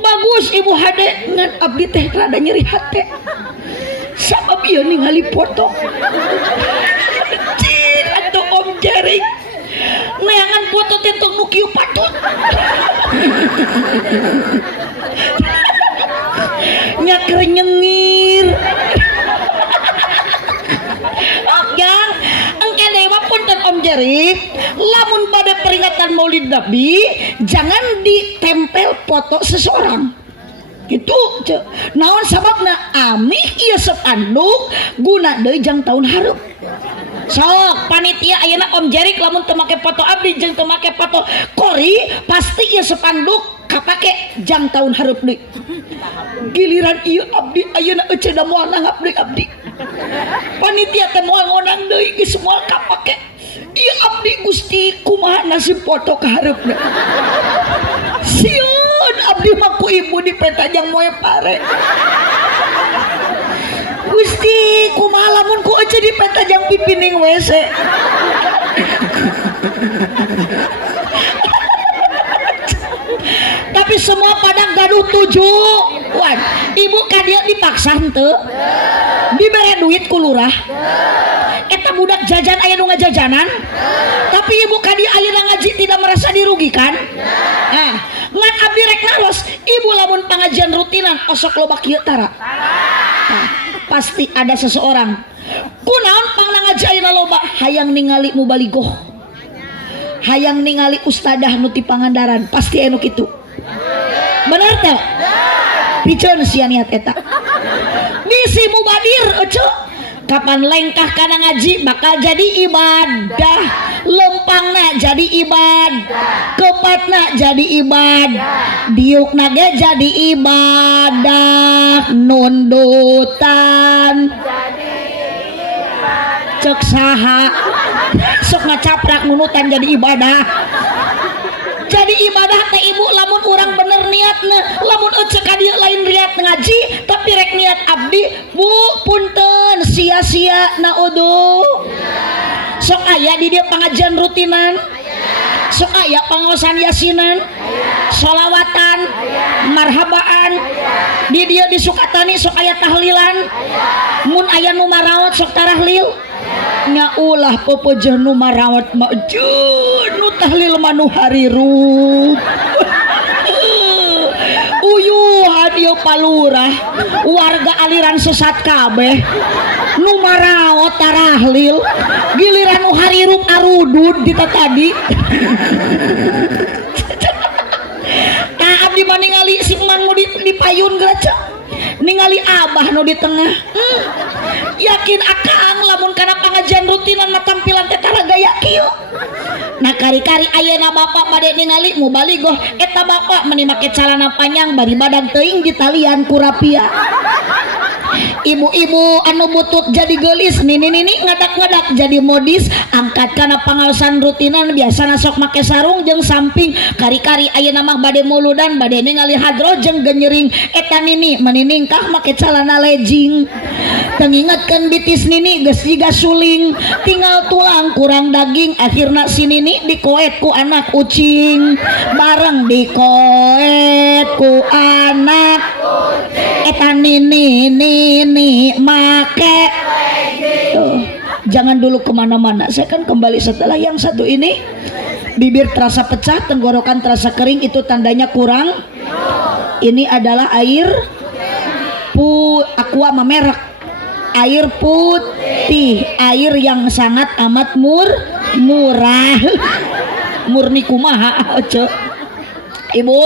bagus ibu hade ngan abdi teh rada nyeri hati sabab ieu ningali foto cing atuh Om Jering neangan foto teh tong nu kieu patut nya keur nyengir yang engke dewa punten Om Jering lamun pada peringatan Maulid Nabi jangan ditempel foto seseorang gitu naon sababna amih ieu sepanduk guna deui jang tahun hareup sok panitia ayeuna Om Jering lamun teu make foto abdi jeung teu make foto kori pasti ieu sepanduk kapake jang tahun hareup deui giliran ieu abdi ayeuna ece da moal nanggap deui abdi panitia teh moal ngonang deui geus moal kapake ieu abdi Gusti kumaha nasib foto ka hareupna sieun abdi mah ku ibu di petajang moe pare Gusti kumaha lamun ku ece di petajang pipining WC tapi semua pada gaduh tujuan ibu kadia dipaksa henteu dibere duit ku lurah eta budak jajan aya nu ngajajanan tapi ibu kadia ayeuna ngaji tidak merasa dirugikan ngan abdi rek naros ibu lamun pangajian rutinan osok loba kieu tara pasti ada seseorang kunaon pang ngaji ayeuna loba hayang ningali mubalighah hayang ningali ustadah nu ti Pangandaran pasti anu kitu bener teh piceun sia niat eta bisi mubadir ece kapan lengkah kana ngaji bakal jadi ibadah lempangna jadi ibadah kepatna jadi ibadah diukna ge jadi ibadah nundutan cek saha sok ngacaprak nunutan jadi ibadah teh ibu lamun urang bener niatna lamun ece ka dieu lain niat ngaji tapi rek niat abdi bu punten sia-sia naudzu sok aya di dieu pangajian rutinan sok aya pangaosan yasinan sholawatan marhabaan di dieu di Sukatani sok aya tahlilan mun aya nu marawat sok tarahlil nya ulah popojeh nu marawat mah nu tahlil manu harirup uyuhan ieu palurah warga aliran sesat kabeh nu marawat tarahlil giliran nu harirup arudud dita tadi tah abdi mah ningali si Mang nu di payun geura ningali abah nu di tengah yakin akang lamun kana pangajian rutinan mah tampilan teh taraga gaya kieu. Nah kari-kari ayeuna bapak bade ningali mu baligoh eta bapak meuni make calana panjang bari badan teuing ditalian ku rapia. Ibu-ibu anu butut jadi gelis nini ngadak-ngadak jadi modis angkat kana pangaosan rutinan biasana sok make sarung jeung samping kari-kari ayeuna mah bade muludan bade ningali hadro jeung genyering eta nini meniningkah make calana legging tengingetkeun bitis nini geus jiga suling tinggal tulang kurang daging akhirna si nini dikoet ku anak ucing bareng dikoet ku anak eta nini make tuh, jangan dulu kemana-mana. Saya kan kembali setelah yang satu ini bibir terasa pecah, tenggorokan terasa kering, itu tandanya kurang. Ini adalah air aqua memerek, air putih, air yang sangat amat murah. Murni kumaha oce. Ibu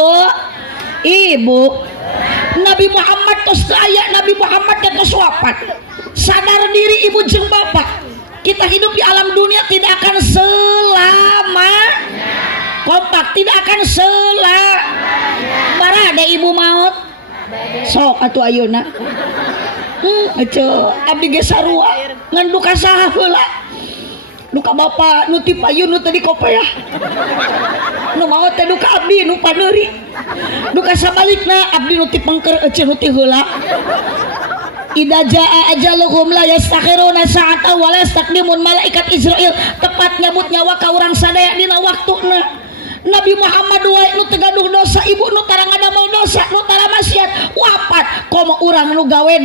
Nabi Muhammad tos aya, Nabi Muhammad tos wafat. Sadar diri ibu jeung bapak, kita hidup di alam dunia tidak akan selama kompak, tidak akan barada ibu maut sok atuh ayeuna abdi ge sarua ngan duka saha heula duka bapak nu ti payu nu tadi kopeah nu maot teh duka abdi nu paneuri duka sabalikna abdi nu ti pengker ece nu ti heula idza jaa ajaluhum la yastakhiruna sa'atan wa la yastaqdimun. Malaikat Israil tepat nyabut nyawa ka urang sadaya dina waktuna. Nabi Muhammad wae nu teu gaduh dosa, ibu nu tara ngadamel dosa, nu tara maksiat wafat komo urang nu gawe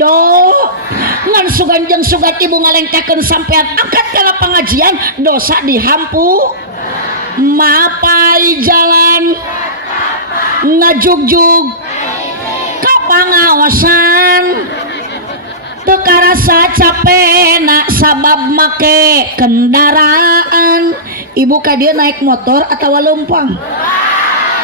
ngan sugan jeung sugan ibu ngalengkekeun sampean angkat kana pengajian dosa dihampu mapai jalan ngajugjug ka pangaosan teu karasa capena sabab make kendaraan. Ibu ka dia naik motor atau lempang?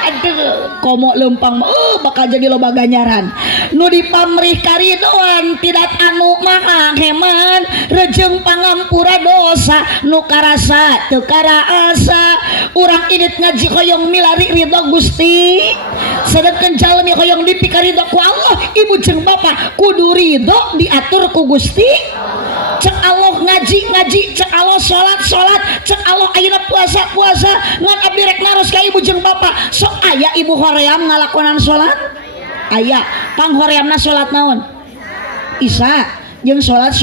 Aduh, komo lempang bakal jadi loba ganjaran. Nu dipamrih karidoan tidak anu mah heman rejeng pangampura dosa nu karasa teu karaasa. Urang idit ngaji hoyong milari ridho Gusti. Sedangkan jalmi hoyong dipikaridho ku Allah, ibu jeung bapak kudu ridho diatur ku Gusti. Cek Allah ngaji, cek Allah sholat, cek Allah ayeuna puasa ngan abdi rek naros ka ibu jeung bapak. Sok aya ibu hoream ngalakonan sholat? Aya. Panghoreamna sholat naon? Isya jeung sholat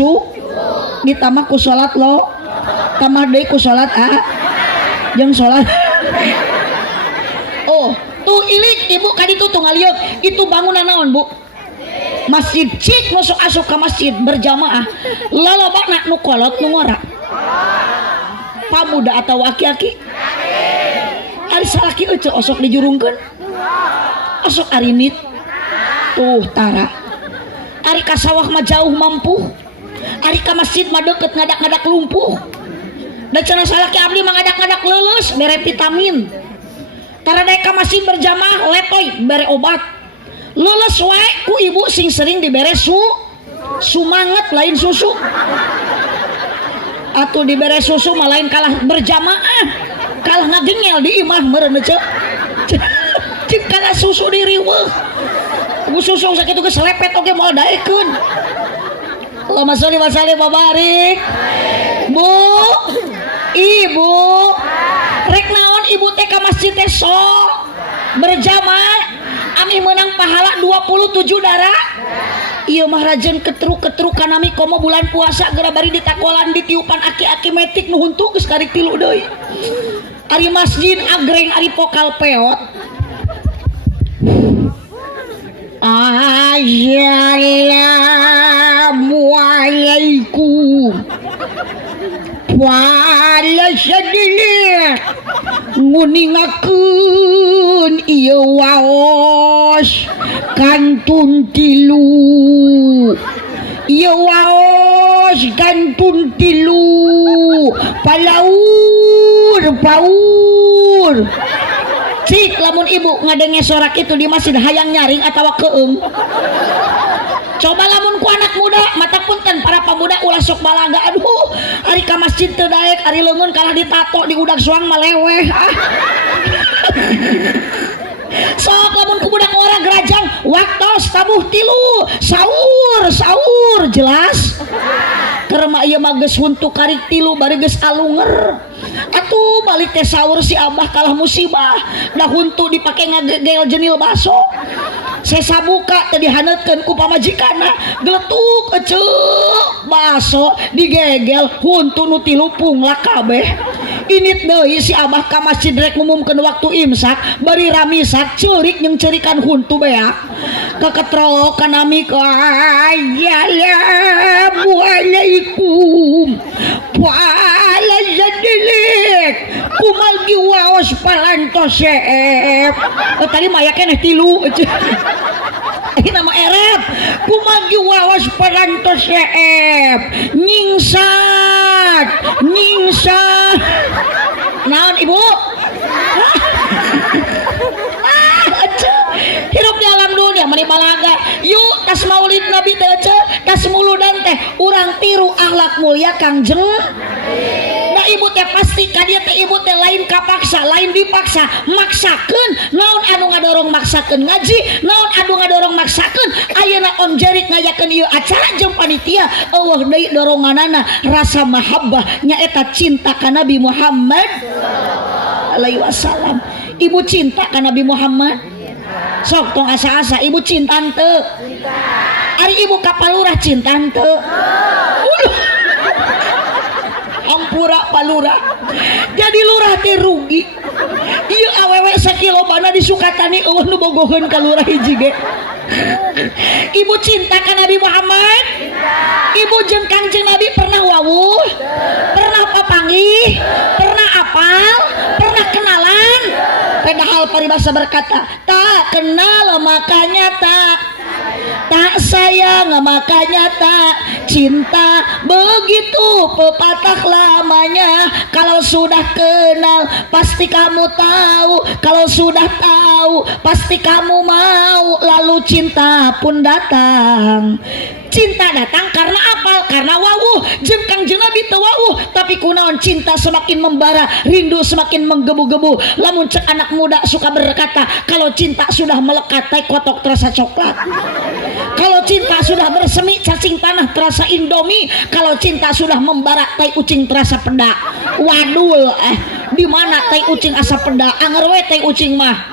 ditambah ku sholat lo, tambah deui ku sholat jeung sholat. Oh, tuh ilik ibu kaditu tuh ngaliuk itu bangunan naon bu? Masjid cik masuk asup ke masjid berjamaah lalobana nu kolot nu ngora pamuda atau aki-aki ari salaki euceu osok dijurungkeun osok arimit tuh tara ari ka sawah mah jauh mampu ari ka masjid mah deukeut ngadak-ngadak lumpuh da cenah salaki abdi mah ngadak-ngadak leuleus bere vitamin tara daek ka masjid berjamaah letoy bere obat lulus wae ku ibu sing sering dibere sumanget lain susu atuh dibere susu mah lain kalah berjamaah kalah ngagengel di imah meureun ceu cik kalah susu di riweuh ku susu sakitu geus lepet oge moal daekeun. Allahumma sholli wa sallim wa barik. Bu ibu rek naon ibu teh ka masjid teh sok berjamaah ami menang pahala 27 darah. Ieu mah rajeun ketruk-ketruk kanami komo bulan puasa geura bari ditakolan ditiupan aki-aki metik nu huntu geus karik 3 deui. Ari masjid agreng ari pokal peot. Assalamualaikum. Wala sadilih nguningakeun ieu waos kantun tilu ieu waos kantun tilu paur cik lamun ibu ngadenge sorak itu di masjid hayang nyaring atawa keung Coba lamun ku anak muda mata punten para pemuda ulah sok balaga aduh ari ka masjid teu daek ari leungeun kalah ditato di udag suang maleweh sok lamun ku budak orang gerajang waktos tabuh tilu sahur jelas kerema ieu mah geus huntu karik tilu bari geus alunger atuh balik teh sahur si abah kalah musibah dah huntu dipake ngagegel jenil baso sesa buka tadi dihaneutkeun ku pamajikanna geletuk eceuk baso digegel huntu nu tilu punglah kabeh init deui si abah ka masjid rek ngumumkeun waktu imsak bari ramisak ceurik jeung ceurikan huntu beak kaketrokan nami ka Assalamualaikum wala jadilik kumalgi waos palantos tadi maya keneh tilu ini nama erep kumalgi waos palantos nyingsat naon ibu hirup di alam dunia meni balaga yuk tas maulid nabi teh tas muludan teh urang tiru akhlak mulia Kangjeng nah ibu teh pasti kadia teh ibu teh lain kapaksa lain dipaksa maksakeun naon anu ngadorong maksakeun ngaji naon anu ngadorong maksakeun ayeuna Om Jerik ngayakeun ieu acara jeung panitia eueuh deui doronganana rasa mahabbah nyaeta cinta ka Nabi Muhammad alaihi wasallam. Ibu cinta ka Nabi Muhammad sok tong asa-asa ibu cinta teu ari ibu ka palurah cinta teu ampura palurah jadi lurah teh rugi ieu awewe sakilobana disukatani eueuh nu bogoheun ka lurah hiji ge ibu cinta ka Nabi Muhammad ibu jeung Kangjeng Nabi pernah wawuh pernah papanggih pernah apal pernah kenalan padahal paribasa berkata tak kenal makanya tak sayang makanya tak cinta begitu pepatah lamanya kalau sudah kenal pasti kamu tahu kalau sudah tahu pasti kamu mau lalu cinta pun datang cinta datang karena apa? Karena wawuh jeung Kangjeng Nabi teu wawuh tapi kunaon cinta semakin membara rindu semakin menggebu-gebu lamun cek anak muda suka berkata kalau cinta sudah melekat teh kotok terasa coklat kalau cinta sudah bersemi cacing tanah terasa indomie kalau cinta sudah membara tai ucing terasa peda wadul di mana tai ucing asa peda anger we tai ucing mah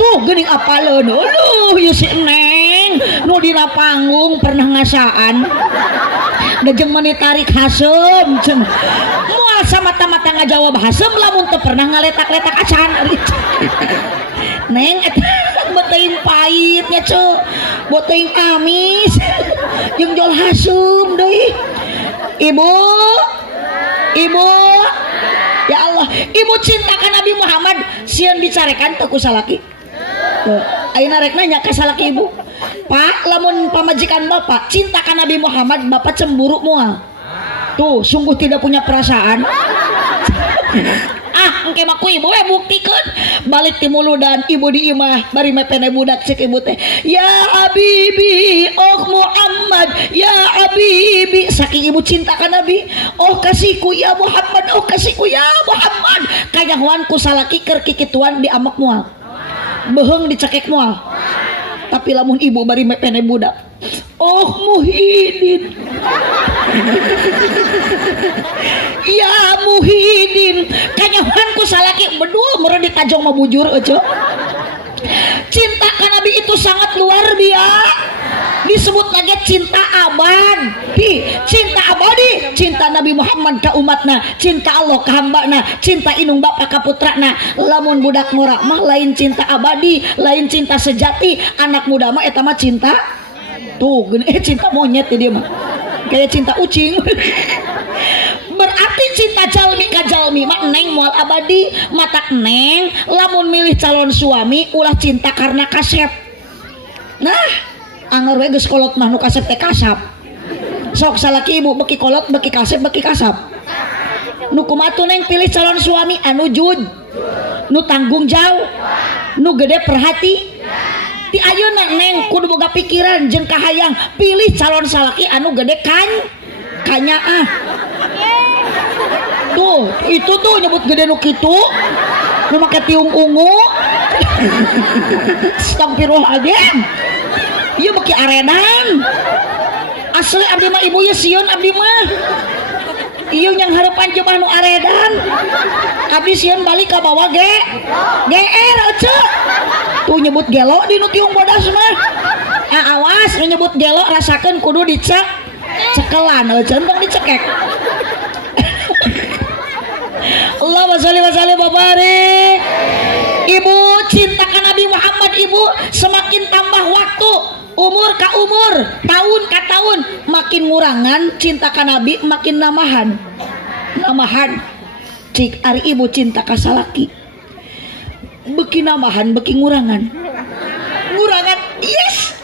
tuh geuning apaleun aduh ieu si Neng nu dina panggung pernah ngasaan da jeung meni tarik hasem cenah moal samata-mata ngajawab hasem lamun teu pernah ngaletak-letak acan Neng eta beuteing pait nya cu beuteing amis jeung jol hasem deui ibu ya Allah ibu cinta ka Nabi Muhammad sieun dicarekan teu ku salaki ayeuna rek nanya ka salaki ibu Pak lamun pamajikan bapak cinta ka Nabi Muhammad bapak cemburu moal tuh sungguh tidak punya perasaan engke mah ku ibu buktikeun balik ti muludan ibu di imah bari mepene budak cek ibu teh ya habibi oh Muhammad ya habibi saking ibu cinta ka Nabi oh kasihku ya Muhammad oh kasihku ya Muhammad kayahuan ku salaki keur kikituan diamek moal beheung dicekek moal tapi lamun ibu bari mepene budak oh Muhyiddin ya Muhyiddin kanyahan ku salaki beduh meureun ditajong mah bujur eueuh cinta ka Nabi itu sangat luar biasa disebut lagi cinta abadi cinta abadi cinta Nabi Muhammad ka umatna cinta Allah ka hambana cinta inung bapa ka putrana lamun budak murah mah lain cinta abadi lain cinta sejati anak muda mah eta mah cinta tuh cinta monyet dia mah kayak cinta ucing berarti cinta jalmi ka jalmi mah neng moal abadi matak neng lamun milih calon suami ulah cinta karena kasep nah anger we geus kolot mah nu kasep teh kasap sok salaki ibu beki kolot beki kasep beki kasap nu kumaha neng pilih calon suami anu jud nu tanggung jawab nu gede perhati ti ayeuna neng kudu boga pikiran jeung kahayang pilih calon salaki anu gede kanyaah. Tuh itu tuh nyebut gede nu kitu nu make tiung ungu. Astagfirullahaladzim. Ieu beki arenan asli abdi mah ibu ya sieun abdi mah ieu yang harapan coba nu aredan abdi sieun balik ka bawah GR ece tuh nyebut gelo di nu tiung bodas mah. Awas nu nyebut gelo rasakeun kudu cekelan ece tong dicekek. Allahumma sholli wa sallim wa barik. Ibu cinta ka Nabi Muhammad, ibu semakin tambah waktu umur ka umur, tahun ka tahun makin ngurangan cinta ka Nabi makin namahan. Cik ari ibu cinta ka salaki beki namahan beki ngurangan. Yes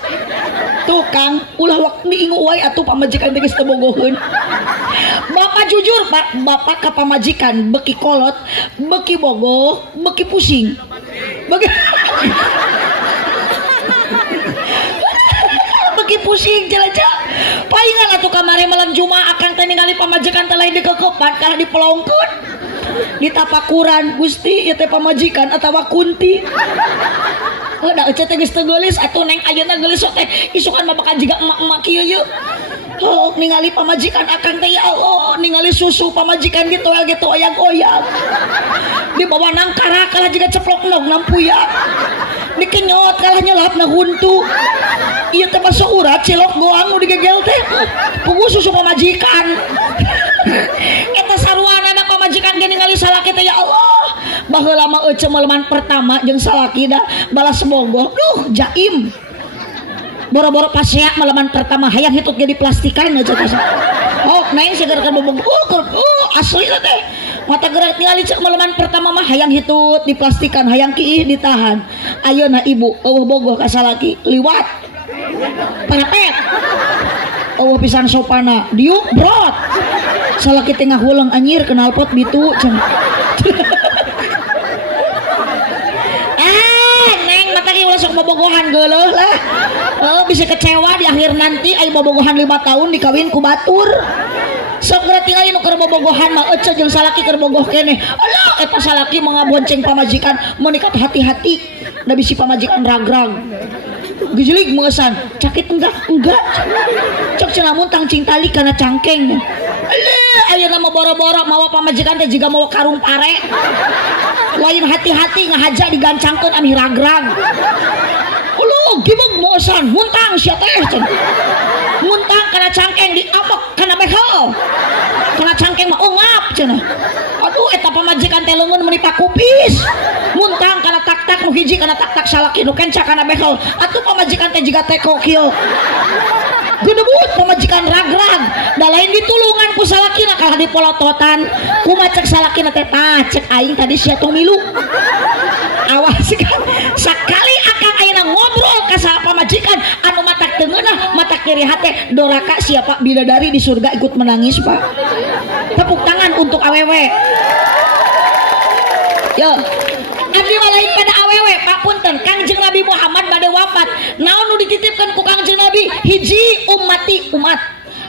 tukang ulah waktu ingu uai atuh pamajikan teh geus teu bogoheun. Bapak jujur bapak ka pamajikan beki kolot beki bogoh beki pusing beki pusing jelajah palingan atuh kamari malam Jumat akang teh ningali pamajikan teh lain dikekepan kalah dipelongkeun ditapakuran Gusti ieu teh pamajikan atawa kunti. Da ece teh geus teu geulis atuh neng ayeuna geulis teh isukan mah bakal jiga emak-emak kieu yeuh. Oh, ningali pamajikan akang teh ya Allah, ningali susu pamajikan gitu oyag-oyag. Di bawah nangkara kalah jiga ceplok nog nampuyak. Dikenyot kalah nyelapna huntu. Ieu teh mah urat cilok goang nu digegel teh. Puguh susu pamajikan. Eta saruanana pamajikan ge ningali salaki teh ya Allah. Baheula mah ece meleman pertama jeung salaki da balas bogoh. Duh, jaim. Boro-boro pasea meleman pertama hayang hitut jadi plastikan aja tas. Oh, neng seger kan bobog. Asli teh. Mata gerak ningali cek meleman pertama mah hayang hitut diplastikan, hayang kiih ditahan. Ayeuna ibu eueuh bogoh ka salaki liwat. Parapet. Eueuh pisan sopana, diuk brot. Salaki teh ngahuleung anjir kenal pot bitu cenah. Sok bobogohan geuleuh lah. Bisa kecewa di akhir nanti aya bobogohan 5 tahun dikawin ku batur. Sok geura tingali nu keur bobogohan mah ece jeung salaki keur bogoh keneh. Alah eta salaki mah ngabonceng pamajikan meunikat hati-hati. Da bisi pamajikan ragrag. Gejelig mengesan, cakit enggak. Cok cenah muntang cing tali kana cangkeng. Alah ayeuna mah boro-boro mawa pamajikan teh jiga mawa karung pare. Lain hati-hati ngahaja digancangkeun amih ragrag. Uluh gibeg mosan muntang sia teh cenah. Muntang kana cangkeng diapek kana behel. Kana cangkeng mah ungap cenah. Aduh eta pamajikan teh leungeun meuni pakupis. Muntang kana tak-tak nu hiji kana tak-tak salaki nu kenca kana behel. Atuh pamajikan teh jiga teko kieu. Gedebut pamajikan ragrag da lain ditulungan ku salakina kalah dipolototan kumaha cek salakina teh cek aing tadi sia tong milu. Awas kan sakali akang ayeuna ngobrol ka pamajikan anu mata teungeunah mata kiri hate doraka siapa bidadari di surga ikut menangis Pak. Tepuk tangan untuk awewe. Yo abdi mah lain pada awewe Pak punten Kangjeng Nabi Muhammad bade wafat naon nu dititipkeun ku Kangjeng Nabi hiji umat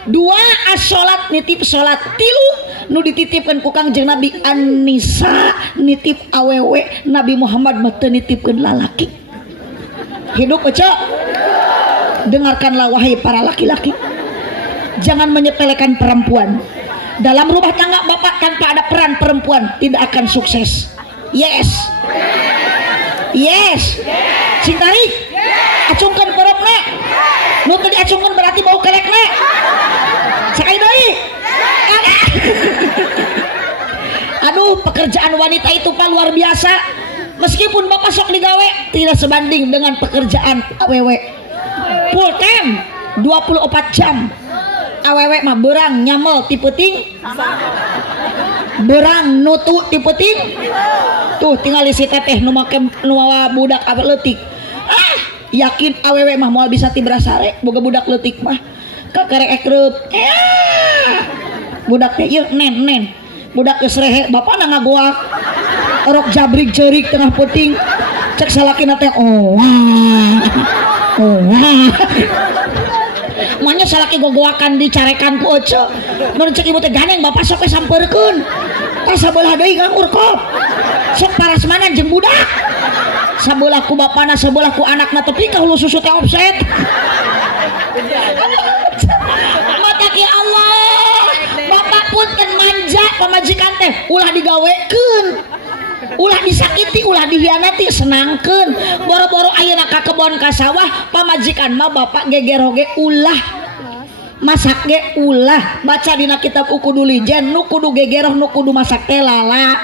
2 as-sholat nitip sholat 3 nu dititipkeun ku Kangjeng Nabi an-nisa nitip awewe Nabi Muhammad mah teu nitipkeun lalaki hidup ece dengarkanlah wahai para laki-laki jangan menyepelekan perempuan dalam rumah tangga bapak tanpa ada peran perempuan tidak akan sukses. Yes. Sing tarik. Acungkeun peureup-na. Nu teu diacungkeun berarti bau kelek-na. Sakali deui. Aduh, pekerjaan wanita itu Pak luar biasa. Meskipun bapak sok digawe tidak sebanding dengan pekerjaan awewe. Full time 24 jam. Awewe mah beurang nyamel ti peuting. Berang nutu ti peuting tuh tinggal si teteh nu make nu budak leutik yakin awewe mah moal bisa ti berasare boga budak leutik mah kakarek ekreup budak teh ieu nen budak geus rehe bapana ngagoak rok jabrik jeurik tengah peuting cek salakina teh oh manya salaki gogoakan dicarekan ku oce mun cek ibu teh ganeng bapak sok we sampeurkeun tah sabelah deui Kang Urkop sok parasmanan jeung budak sabelah ku bapana sabelah ku anakna tepi ka hulu susu teh offset mata ki Allah bapak punten manja pamajikan teh ulah digawekeun ulah disakiti ulah dihianati senangkeun boro-boro ayeuna ka kebon ka sawah pamajikan mah bapak geger oge ulah masak ge ulah baca dina kitab Ukudulijen nu kudu gegeroh nu kudu masak teh lala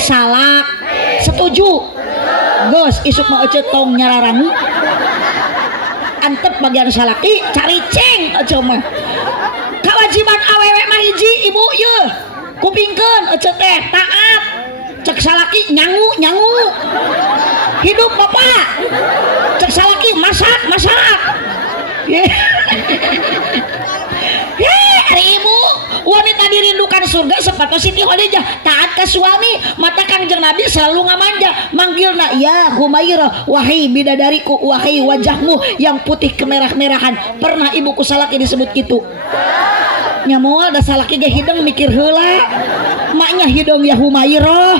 salak setuju geus isuk mah ece tong nyararang antep bagian salaki cari ceng ece mah kewajiban awewe mah hiji ibu yeuh kupingkeun ece teh taat cek salaki nyangu hidup bapak cek salaki masak hari ibu wanita dirindukan surga sepatu Siti Khadijah taat ke suami mata Kangjeng Nabi selalu ngamanja manggilna ya Humairah wahai bidadariku wahai wajahmu yang putih kemerah-merahan pernah ibuku salaki disebut gitu nyamoal da salaki ge hidung mikir heula maknya hidung ya Humairah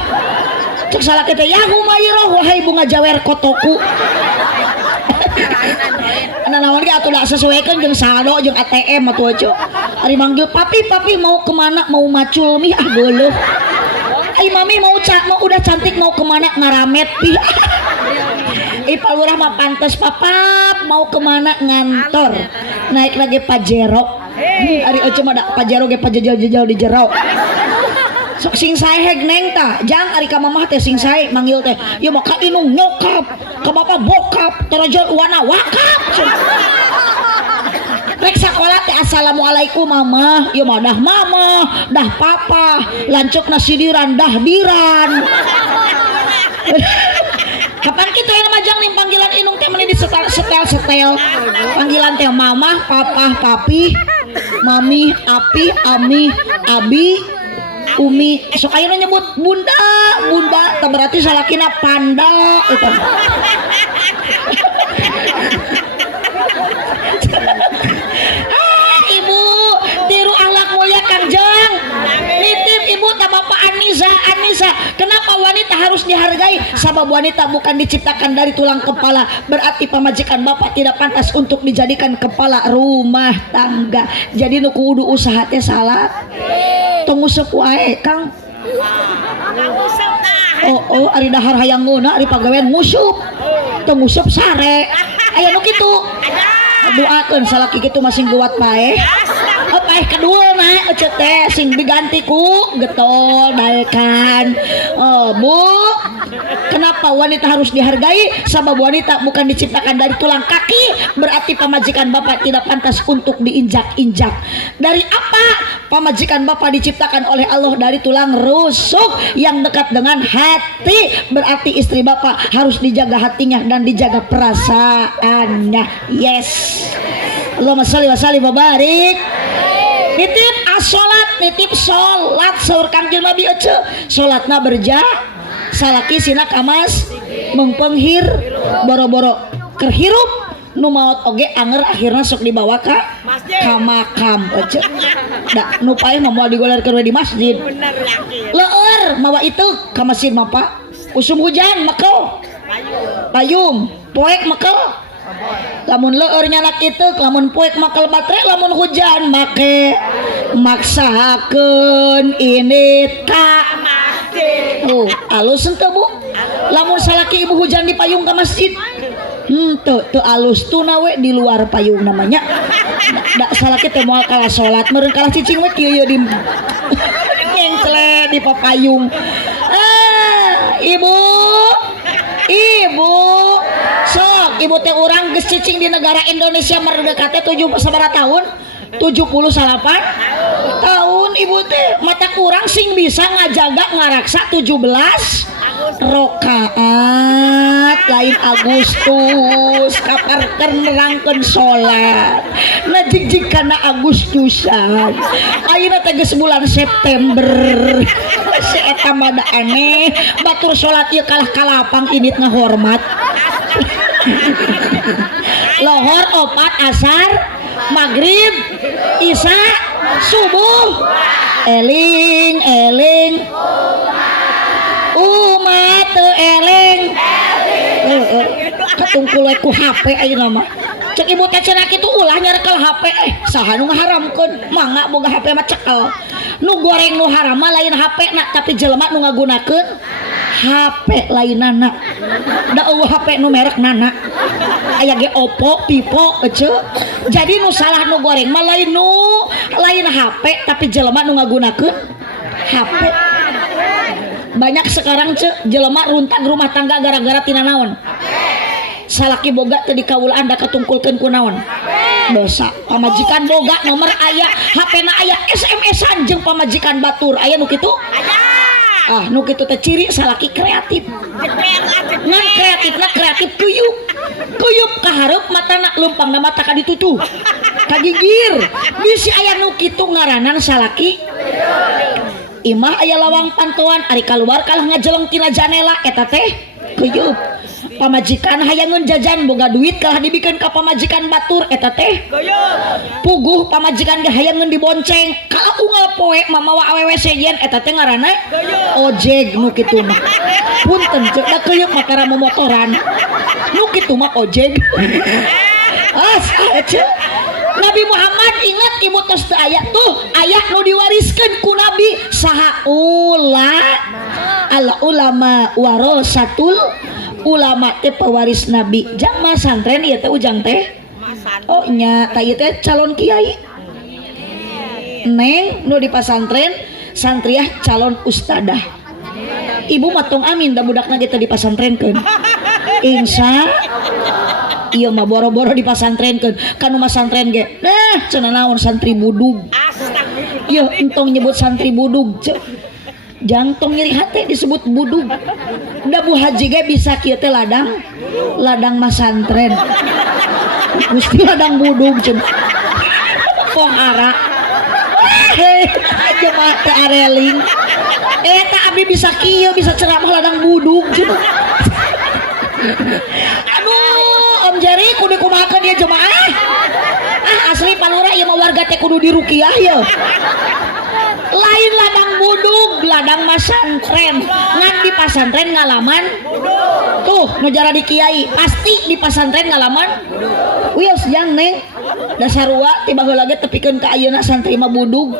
cek salaki teh ya Humairah wahai bunga jawer kotoku naon ge atuh da sesuaikeun jeung saldo jeung ATM atuh aja ari manggil papi mau kemana mau macul mi geuleuh ai mami mau udah cantik mau kemana ngaramet pi Ipal Lurah mah pantes papap mau kemana ngantor naik lagi Pajero ari ece mah da Pajero ge pajejal-jejal di jero sok sing sae heg neng tah jang ari ka mamah teh sing sae manggil teh ieu mah ka inung nyokap ka bapak bokap torojol wana wakap rek sakola teh assalamualaikum mama ieu mah dah mama dah papa lancukna sidiran dah diran kapan kita yang majang nih panggilan inung teh meni di setel panggilan teh mama papa papi mami api ami abi umi sok ayeuna nyebut bunda teh berarti salakina panda eta ibu tiru akhlak mulia Kangjeng nitip ibu ta bapak Anissa kenapa wanita harus dihargai sabab wanita bukan diciptakan dari tulang kepala berarti pamajikan bapak tidak pantas untuk dijadikan kepala rumah tangga jadi nu kudu usaha teh salah tong usep wae Kang oh ari dahar hayang ngeuna ari pagawean ngusup tong usep sare aya nu kitu doakeun salaki kitu masing guat paeh paeh kadueuna ece teh sing diganti ku getol daekan bu kenapa wanita harus dihargai sabab wanita bukan diciptakan dari tulang kaki berarti pamajikan bapak tidak pantas untuk diinjak-injak dari apa pamajikan bapak diciptakan oleh Allah dari tulang rusuk yang dekat dengan hati berarti istri bapak harus dijaga hatinya dan dijaga perasaannya yes Allahumma sholli wa sallim wa barik nitip as-sholat nitip sholat saur Kangjeng Nabi ece sholatna berjah salaki sina kamas mengpenghir boro-boro kerhirup nu maot oge anger akhirna sok dibawa ka makam ece da nu paeh mah moal digolerkeun we di masjid leueur mawa itu ka masjid mah Pak usum hujan mekel payung poek mekel lamun leueur nyalak itu lamun poek makel baterai lamun hujan make maksahakeun ini ka masjid alus henteu Bu lamun salaki ibu hujan di payung ka masjid teu alus tuna we di luar payung namanya da salaki teh moal kalah salat meureun kalah cicing we kieu di ngengcle di papayung ibu sok ibu teh urang geus cicing di negara Indonesia merdeka teh 70 tahun 78 tahun ibu teh mata kurang sing bisa ngajaga ngaraksa 17 rakaat la lain Agustus kaparker nerangkeun salat najig kana Agustusan ayeuna teh geus bulan September si eta mah da aneh batur salat ieu kalah kalapang init ngahormat lohor opat asar maghrib isya subuh eling umat teu eling katungkul we ku HP ayeuna mah cek ibu teh cenah kitu ulah nyarekel HP saha nu ngaharamkeun mangga boga HP mah cekel nu goreng nu haram mah lain HP na tapi jelema nu ngagunakeun HP lainana da eueuh HP nu merek nana aya ge Oppo, Vivo, jadi nu salah nu goreng mah lain HP tapi jelema nu ngagunakeun HP banyak sekarang jelema runtag rumah tangga gara-gara tina naon salaki boga teu dikawulaan da katungkulkeun ku naon dosa pamajikan boga nomor aya HP na aya SMS-an jeung pamajikan batur aya nu kitu nu kitu teh ciri salaki kreatif ngan kreatif kuyup kahareup matana leumpangna mata ka ditutuh kagigir bisi aya nu kitu ngaranan salaki imah aya lawang pantoan ari kaluar kalah ngajeleng tina janela eta teh kuyup pamajikan hayangeun jajan boga duit kalah dibikeun ka pamajikan batur eta teh puguh pamajikan ge hayangeun dibonceng kalah unggal poe mamawa awewe sejen eta teh ngaranna ojeg nu kitu mah punten ceuk da kuyup mah kara momotoran nu kitu mah ojeg Nabi Muhammad ingat ibu tos teu aya tuh aya nu diwariskeun ku Nabi saha al ulama warasatul ulama teh pewaris Nabi jang santren ieu teh ujang teh oh nya ta ieu teh calon kiai neng nu di pasantren santriah calon ustadah ibu matong amin da budakna ge teh di pasantrenkeun insya iya mah boro-boro di pasantrenkeun kan nu masantren ge nah cenah naon santri budug iya entong nyebut santri budug jangtong nyeri hati disebut budug da bu haji ge bisa kieu teh ladang masantren mesti ladang budug cenah kong ara jemaah teh areling eta abdi bisa kieu bisa ceramah ladang budug cenah aduh Om Jeri kudu kumahakeun dia jemaah asli palura ieu mah warga teh kudu diruqyah ya lain ladang budug ladang masantren ngan di pasantren ngalaman tuh nujara di kiai pasti di pasantren ngalaman wios jang neng da sarua tiba heula ge tepikeun ka ayeuna santri mah budug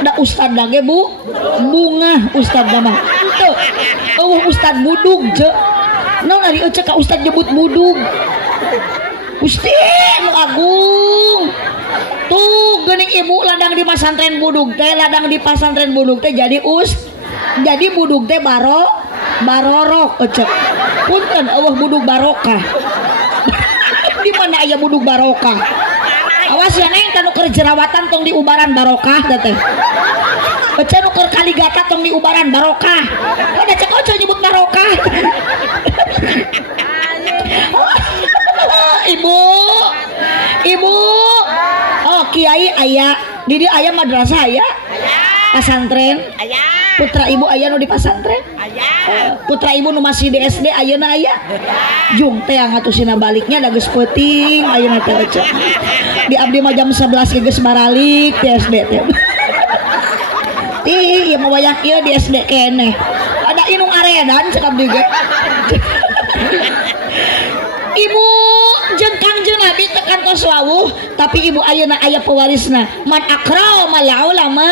da ustad lage bu bunga ustad mah tuh ustad budug je naon ari ece ka ustad nyebut budug Gusti nu agung tuh geuning ibu ladang di pasantren budug teh ladang di pasantren budug teh jadi budug teh barorok ece punten eueuh budug barokah di mana aya budug barokah awas ya neng kan keur jerawatan tong di ubaran barokah teh ece nu keur kaligata tong di ubaran barokah ada cek ojo nyebut barokah ibu oh kiai aya di dia aya madrasah aya pasantren aya putra ibu aya nu di pasantren aya putra ibu nu masih di SD ayeuna aya jung teh ngatusina baliknya da geus peuting ayeuna teh di abdi mah jam 11 geus baralik di SD teh ieu mah wayah ieu di SD keneh ada inung aredan cek abdi ge ibu jengkang jeung Nabi tekan tos wawuh tapi ibu ayeuna aya pewarisna man akrama ulama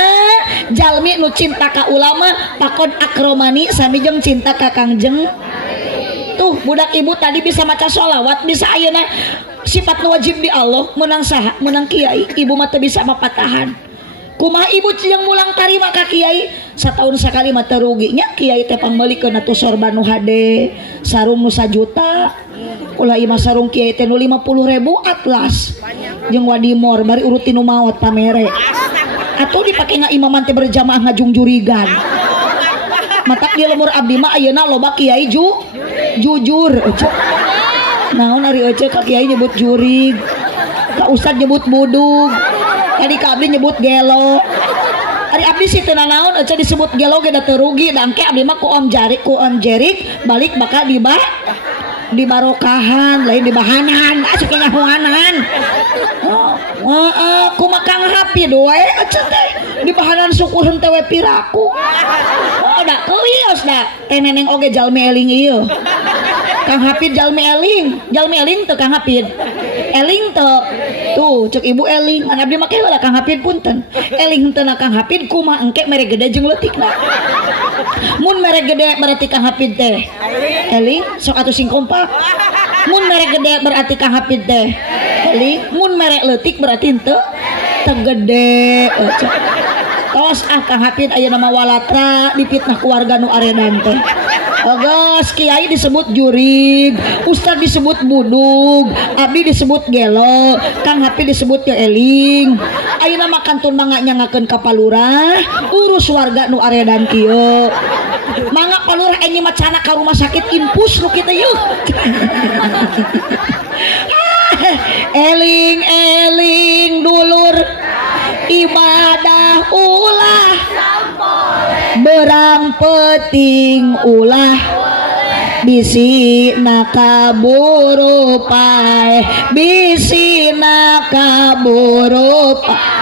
jalmi nu cinta ka ulama pakon akromani sami jeung cinta ka kangjeng tuh budak ibu tadi bisa maca sholawat bisa ayeuna sifat nu wajib di Allah menang saha menang kiai ibu mah teu bisa mapatahan kumaha ibu yang mulang tarima ka kiai satahun sakali mah teu ruginya kiai teh pangmeulikeun atuh sorban nu hade sarung nu 1 juta ulah ieu mah sarung kiai teh nu 50.000 atlas jeung wadimor bari urut tinu maot pamere atuh dipake ngaimaman teh berjamaah ngajung jurigan matak di lemur abdi mah ayeuna loba kiai jujur ece. Naon ari ece ka kiai nyebut jurig, ka ustad nyebut budug, tadi ka abdi nyebut gelo. Ari abdi sih teu naon ece disebut gelo ge da teu rugi, da engke abdi mah ku Om Jerik balik bakal di barokahan lain di bahanan asup ka ngahuanan. Ku makang hapid we ece teh di bahanan suku henteu we piraku. Da keuyos da teh neneng oge jalmi eling ieu. Kang Hapid jalmi eling teu Kang Hapid eling teu tuh cek ibu eling an abdi make heula Kang Hapid punten eling henteu na Kang Hapid kumaha engke mere gede jeung leutikna. Mun mere gede berarti Kang Hapid teh eling sok atuh sing kompak. Mun mere gede berarti Kang Hapid teh eling, mun mere leutik berarti henteu tegede. Tos Kang Hapid aya nama walatra dipitnah keluarga nu arenan teh. Ogas kiai disebut jurig, ustad disebut budug, abdi disebut gelo, Kang Hapid disebut teu eling. Ayeuna mah kantun mangga nyangakeun ka palurah urus warga nu arenan kieu. Mangga palurah aya macana ka rumah sakit impus nu kitu yeuh. Eling dulur ibadah ulah berang peting ulah bisi nakaburu pae bisi nakaburu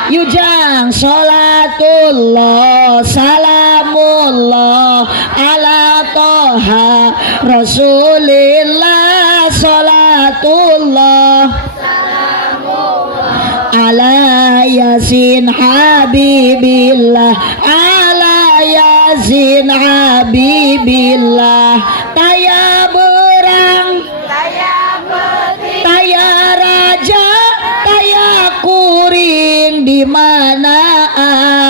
yujang sholatullah salamullah ala toha rasulillah sholatullah ala yasin habibillah ala yasin habibillah taya berang taya raja taya kuring di mana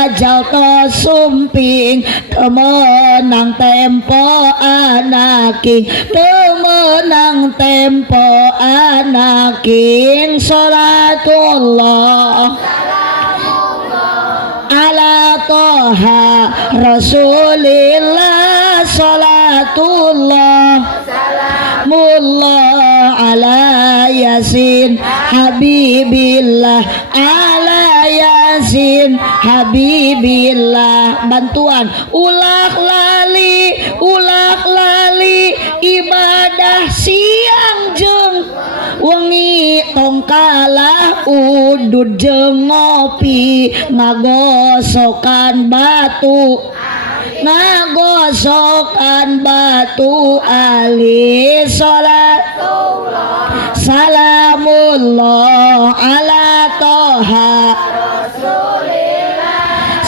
ajal to sumping temenang tempo anaking temenang tempo anaking sholatullah ala toha rasulillah sholatullah mullah ala yasin habibillah ala yasin habibillah. Bantuan ulah lali ibadah siang jeung wengi tong kalah udud jeung ngopi ngagosokan batu ali sholat salamullah ala toha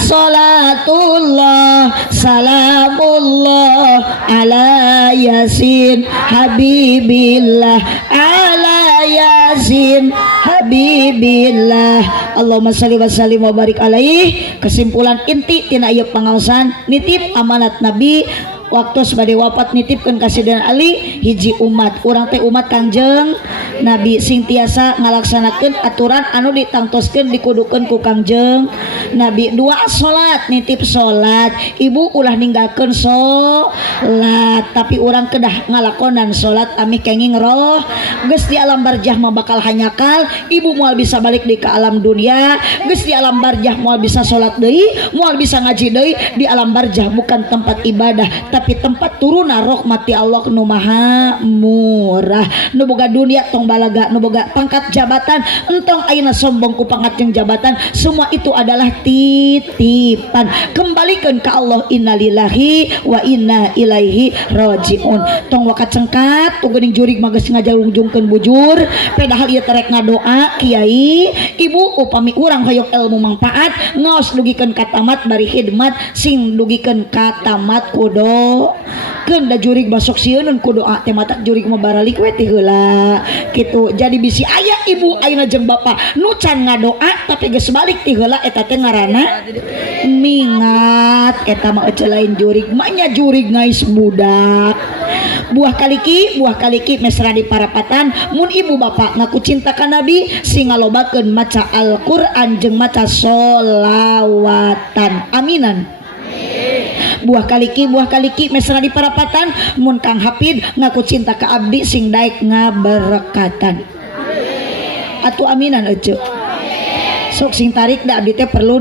sholatullah salamullah ala yasin habibillah ala yasin habibillah. Allahumma shalli wa sallim wa barik alaihi. Kesimpulan inti tina ieu pangaosan nitip amanat Nabi waktu sebagai wafat nitipkeun ka Sayyidina Ali hiji umat urang teh umat Kangjeng Nabi sing tiasa ngalaksanakeun aturan anu ditangtoskeun dikudukeun ku Kangjeng Nabi. Dua salat nitip salat ibu ulah ninggalkeun salat tapi urang kedah ngalakonan salat amih kenging roh geus di alam barjah mah bakal hanyakal ibu moal bisa balik deui ka alam dunia geus di alam barjah moal bisa salat deui moal bisa ngaji deui di alam barjah bukan tempat ibadah tapi tempat turuna rahmati Allah nu maha murah. Nu boga dunia tong balaga, nu boga pangkat jabatan entong ayeuna sombong ku pangkat jeung jabatan, semua itu adalah titipan. Kembalikan ke Allah, innalillahi wa inna ilaihi rajiun. Tong wakat cengkat tu geuning jurig mah geus ngajalungjungkeun bujur padahal ieu terek ngadoa kiai ibu upami urang hoyong ilmu manfaat ngaos dugikeun ka tamat bari khidmat sing dugikeun ka tamat kudu keun da jurig basok sieun ku doa teh mata jurig mah baralik we teh heula kitu. Jadi bisi aya ibu ayeuna jeung bapa nu can ngadoa tapi geus balik teh heula eta teh ngaranna mingat eta mah ece lain jurig mah nya jurig ngais budak. Buah kaliki mesra di parapatan mun ibu bapak ngaku cinta ka Nabi sing ngalobakeun maca Al-Qur'an jeung maca sholawatan. Aminan. buah kaliki mesra di parapatan mun Kang Hafid ngaku cinta ke abdi sing daek ngaberkatan atuh aminan ece sok sing tarik da abdi teh perlu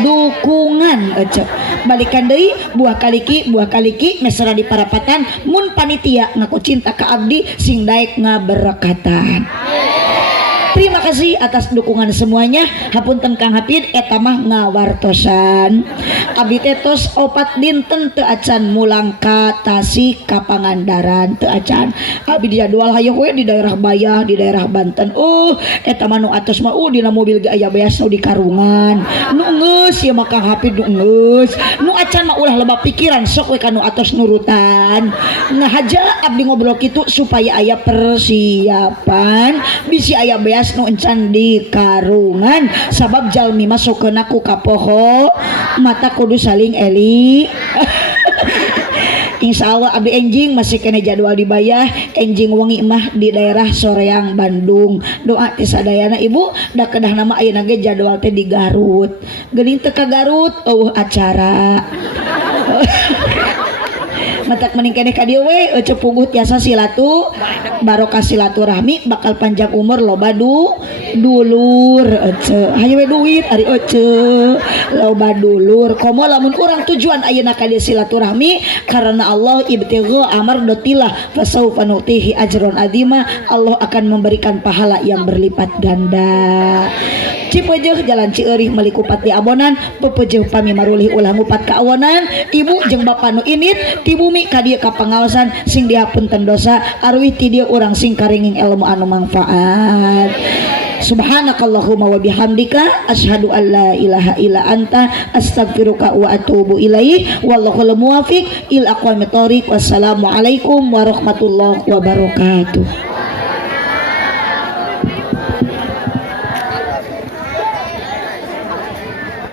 dukungan ece balikan deui buah kaliki mesra di parapatan mun panitia ngaku cinta ke abdi sing daek ngaberkatan. Terima kasih atas dukungan semuanya. Hapunten Kang Hafid eta mah ngawartosan. Abdi teh tos 4 dinten teu acan mulang ka Tasik ka Pangandaran teu acan. Abdi jadwal hayang we di daerah Bayah, di daerah Banten. Eta mah nu atos mah dina mobil ge aya beas nu di karungan. Nu geus ya mah Kang Hafid nu geus. Nu acan mah ulah loba pikiran sok we ka nu atos nurutan. Nah haja abdi ngobrol kitu supaya aya persiapan bisi aya beas nu encan di karungan sabab jalmi masukkeun ku ka poho mata kudu saling eli. Insyaallah abdi enjing masih kena jadwal di Bayah, enjing wengi mah di daerah Soreang Bandung. Doa ti sadayana ibu da kedah nama ayeuna ge jadwal teh di Garut. Geuning teu ka Garut acara. Matak mending keneh ka dieu we ece puguh tiasa silatu barokah silaturahmi bakal panjang umur loba dulur ece hayu we duit ari ece loba dulur komo lamun urang tujuan ayeuna ka dieu silaturahmi karena Allah ibtigha amardatillah fasaufa nutihi ajron adima Allah akan memberikan pahala yang berlipat ganda. Cipeujeuk jalan Cieurik meuli kupat di Abonan pepeujeuk pami marulih ulah ngupat ka awonan ibu jeung bapa nu init ti bumi ka dieu ka pangaosan sing dihapunten dosa arwih ti dieu urang sing karinging ilmu anu manfaat. Subhanakallahumma wa bihamdika asyhadu an la ilaha illa anta astaghfiruka wa atubu ilaik wallahul muwaffiq ila aqwamit thoriq wassalamu alaikum warahmatullahi wabarakatuh.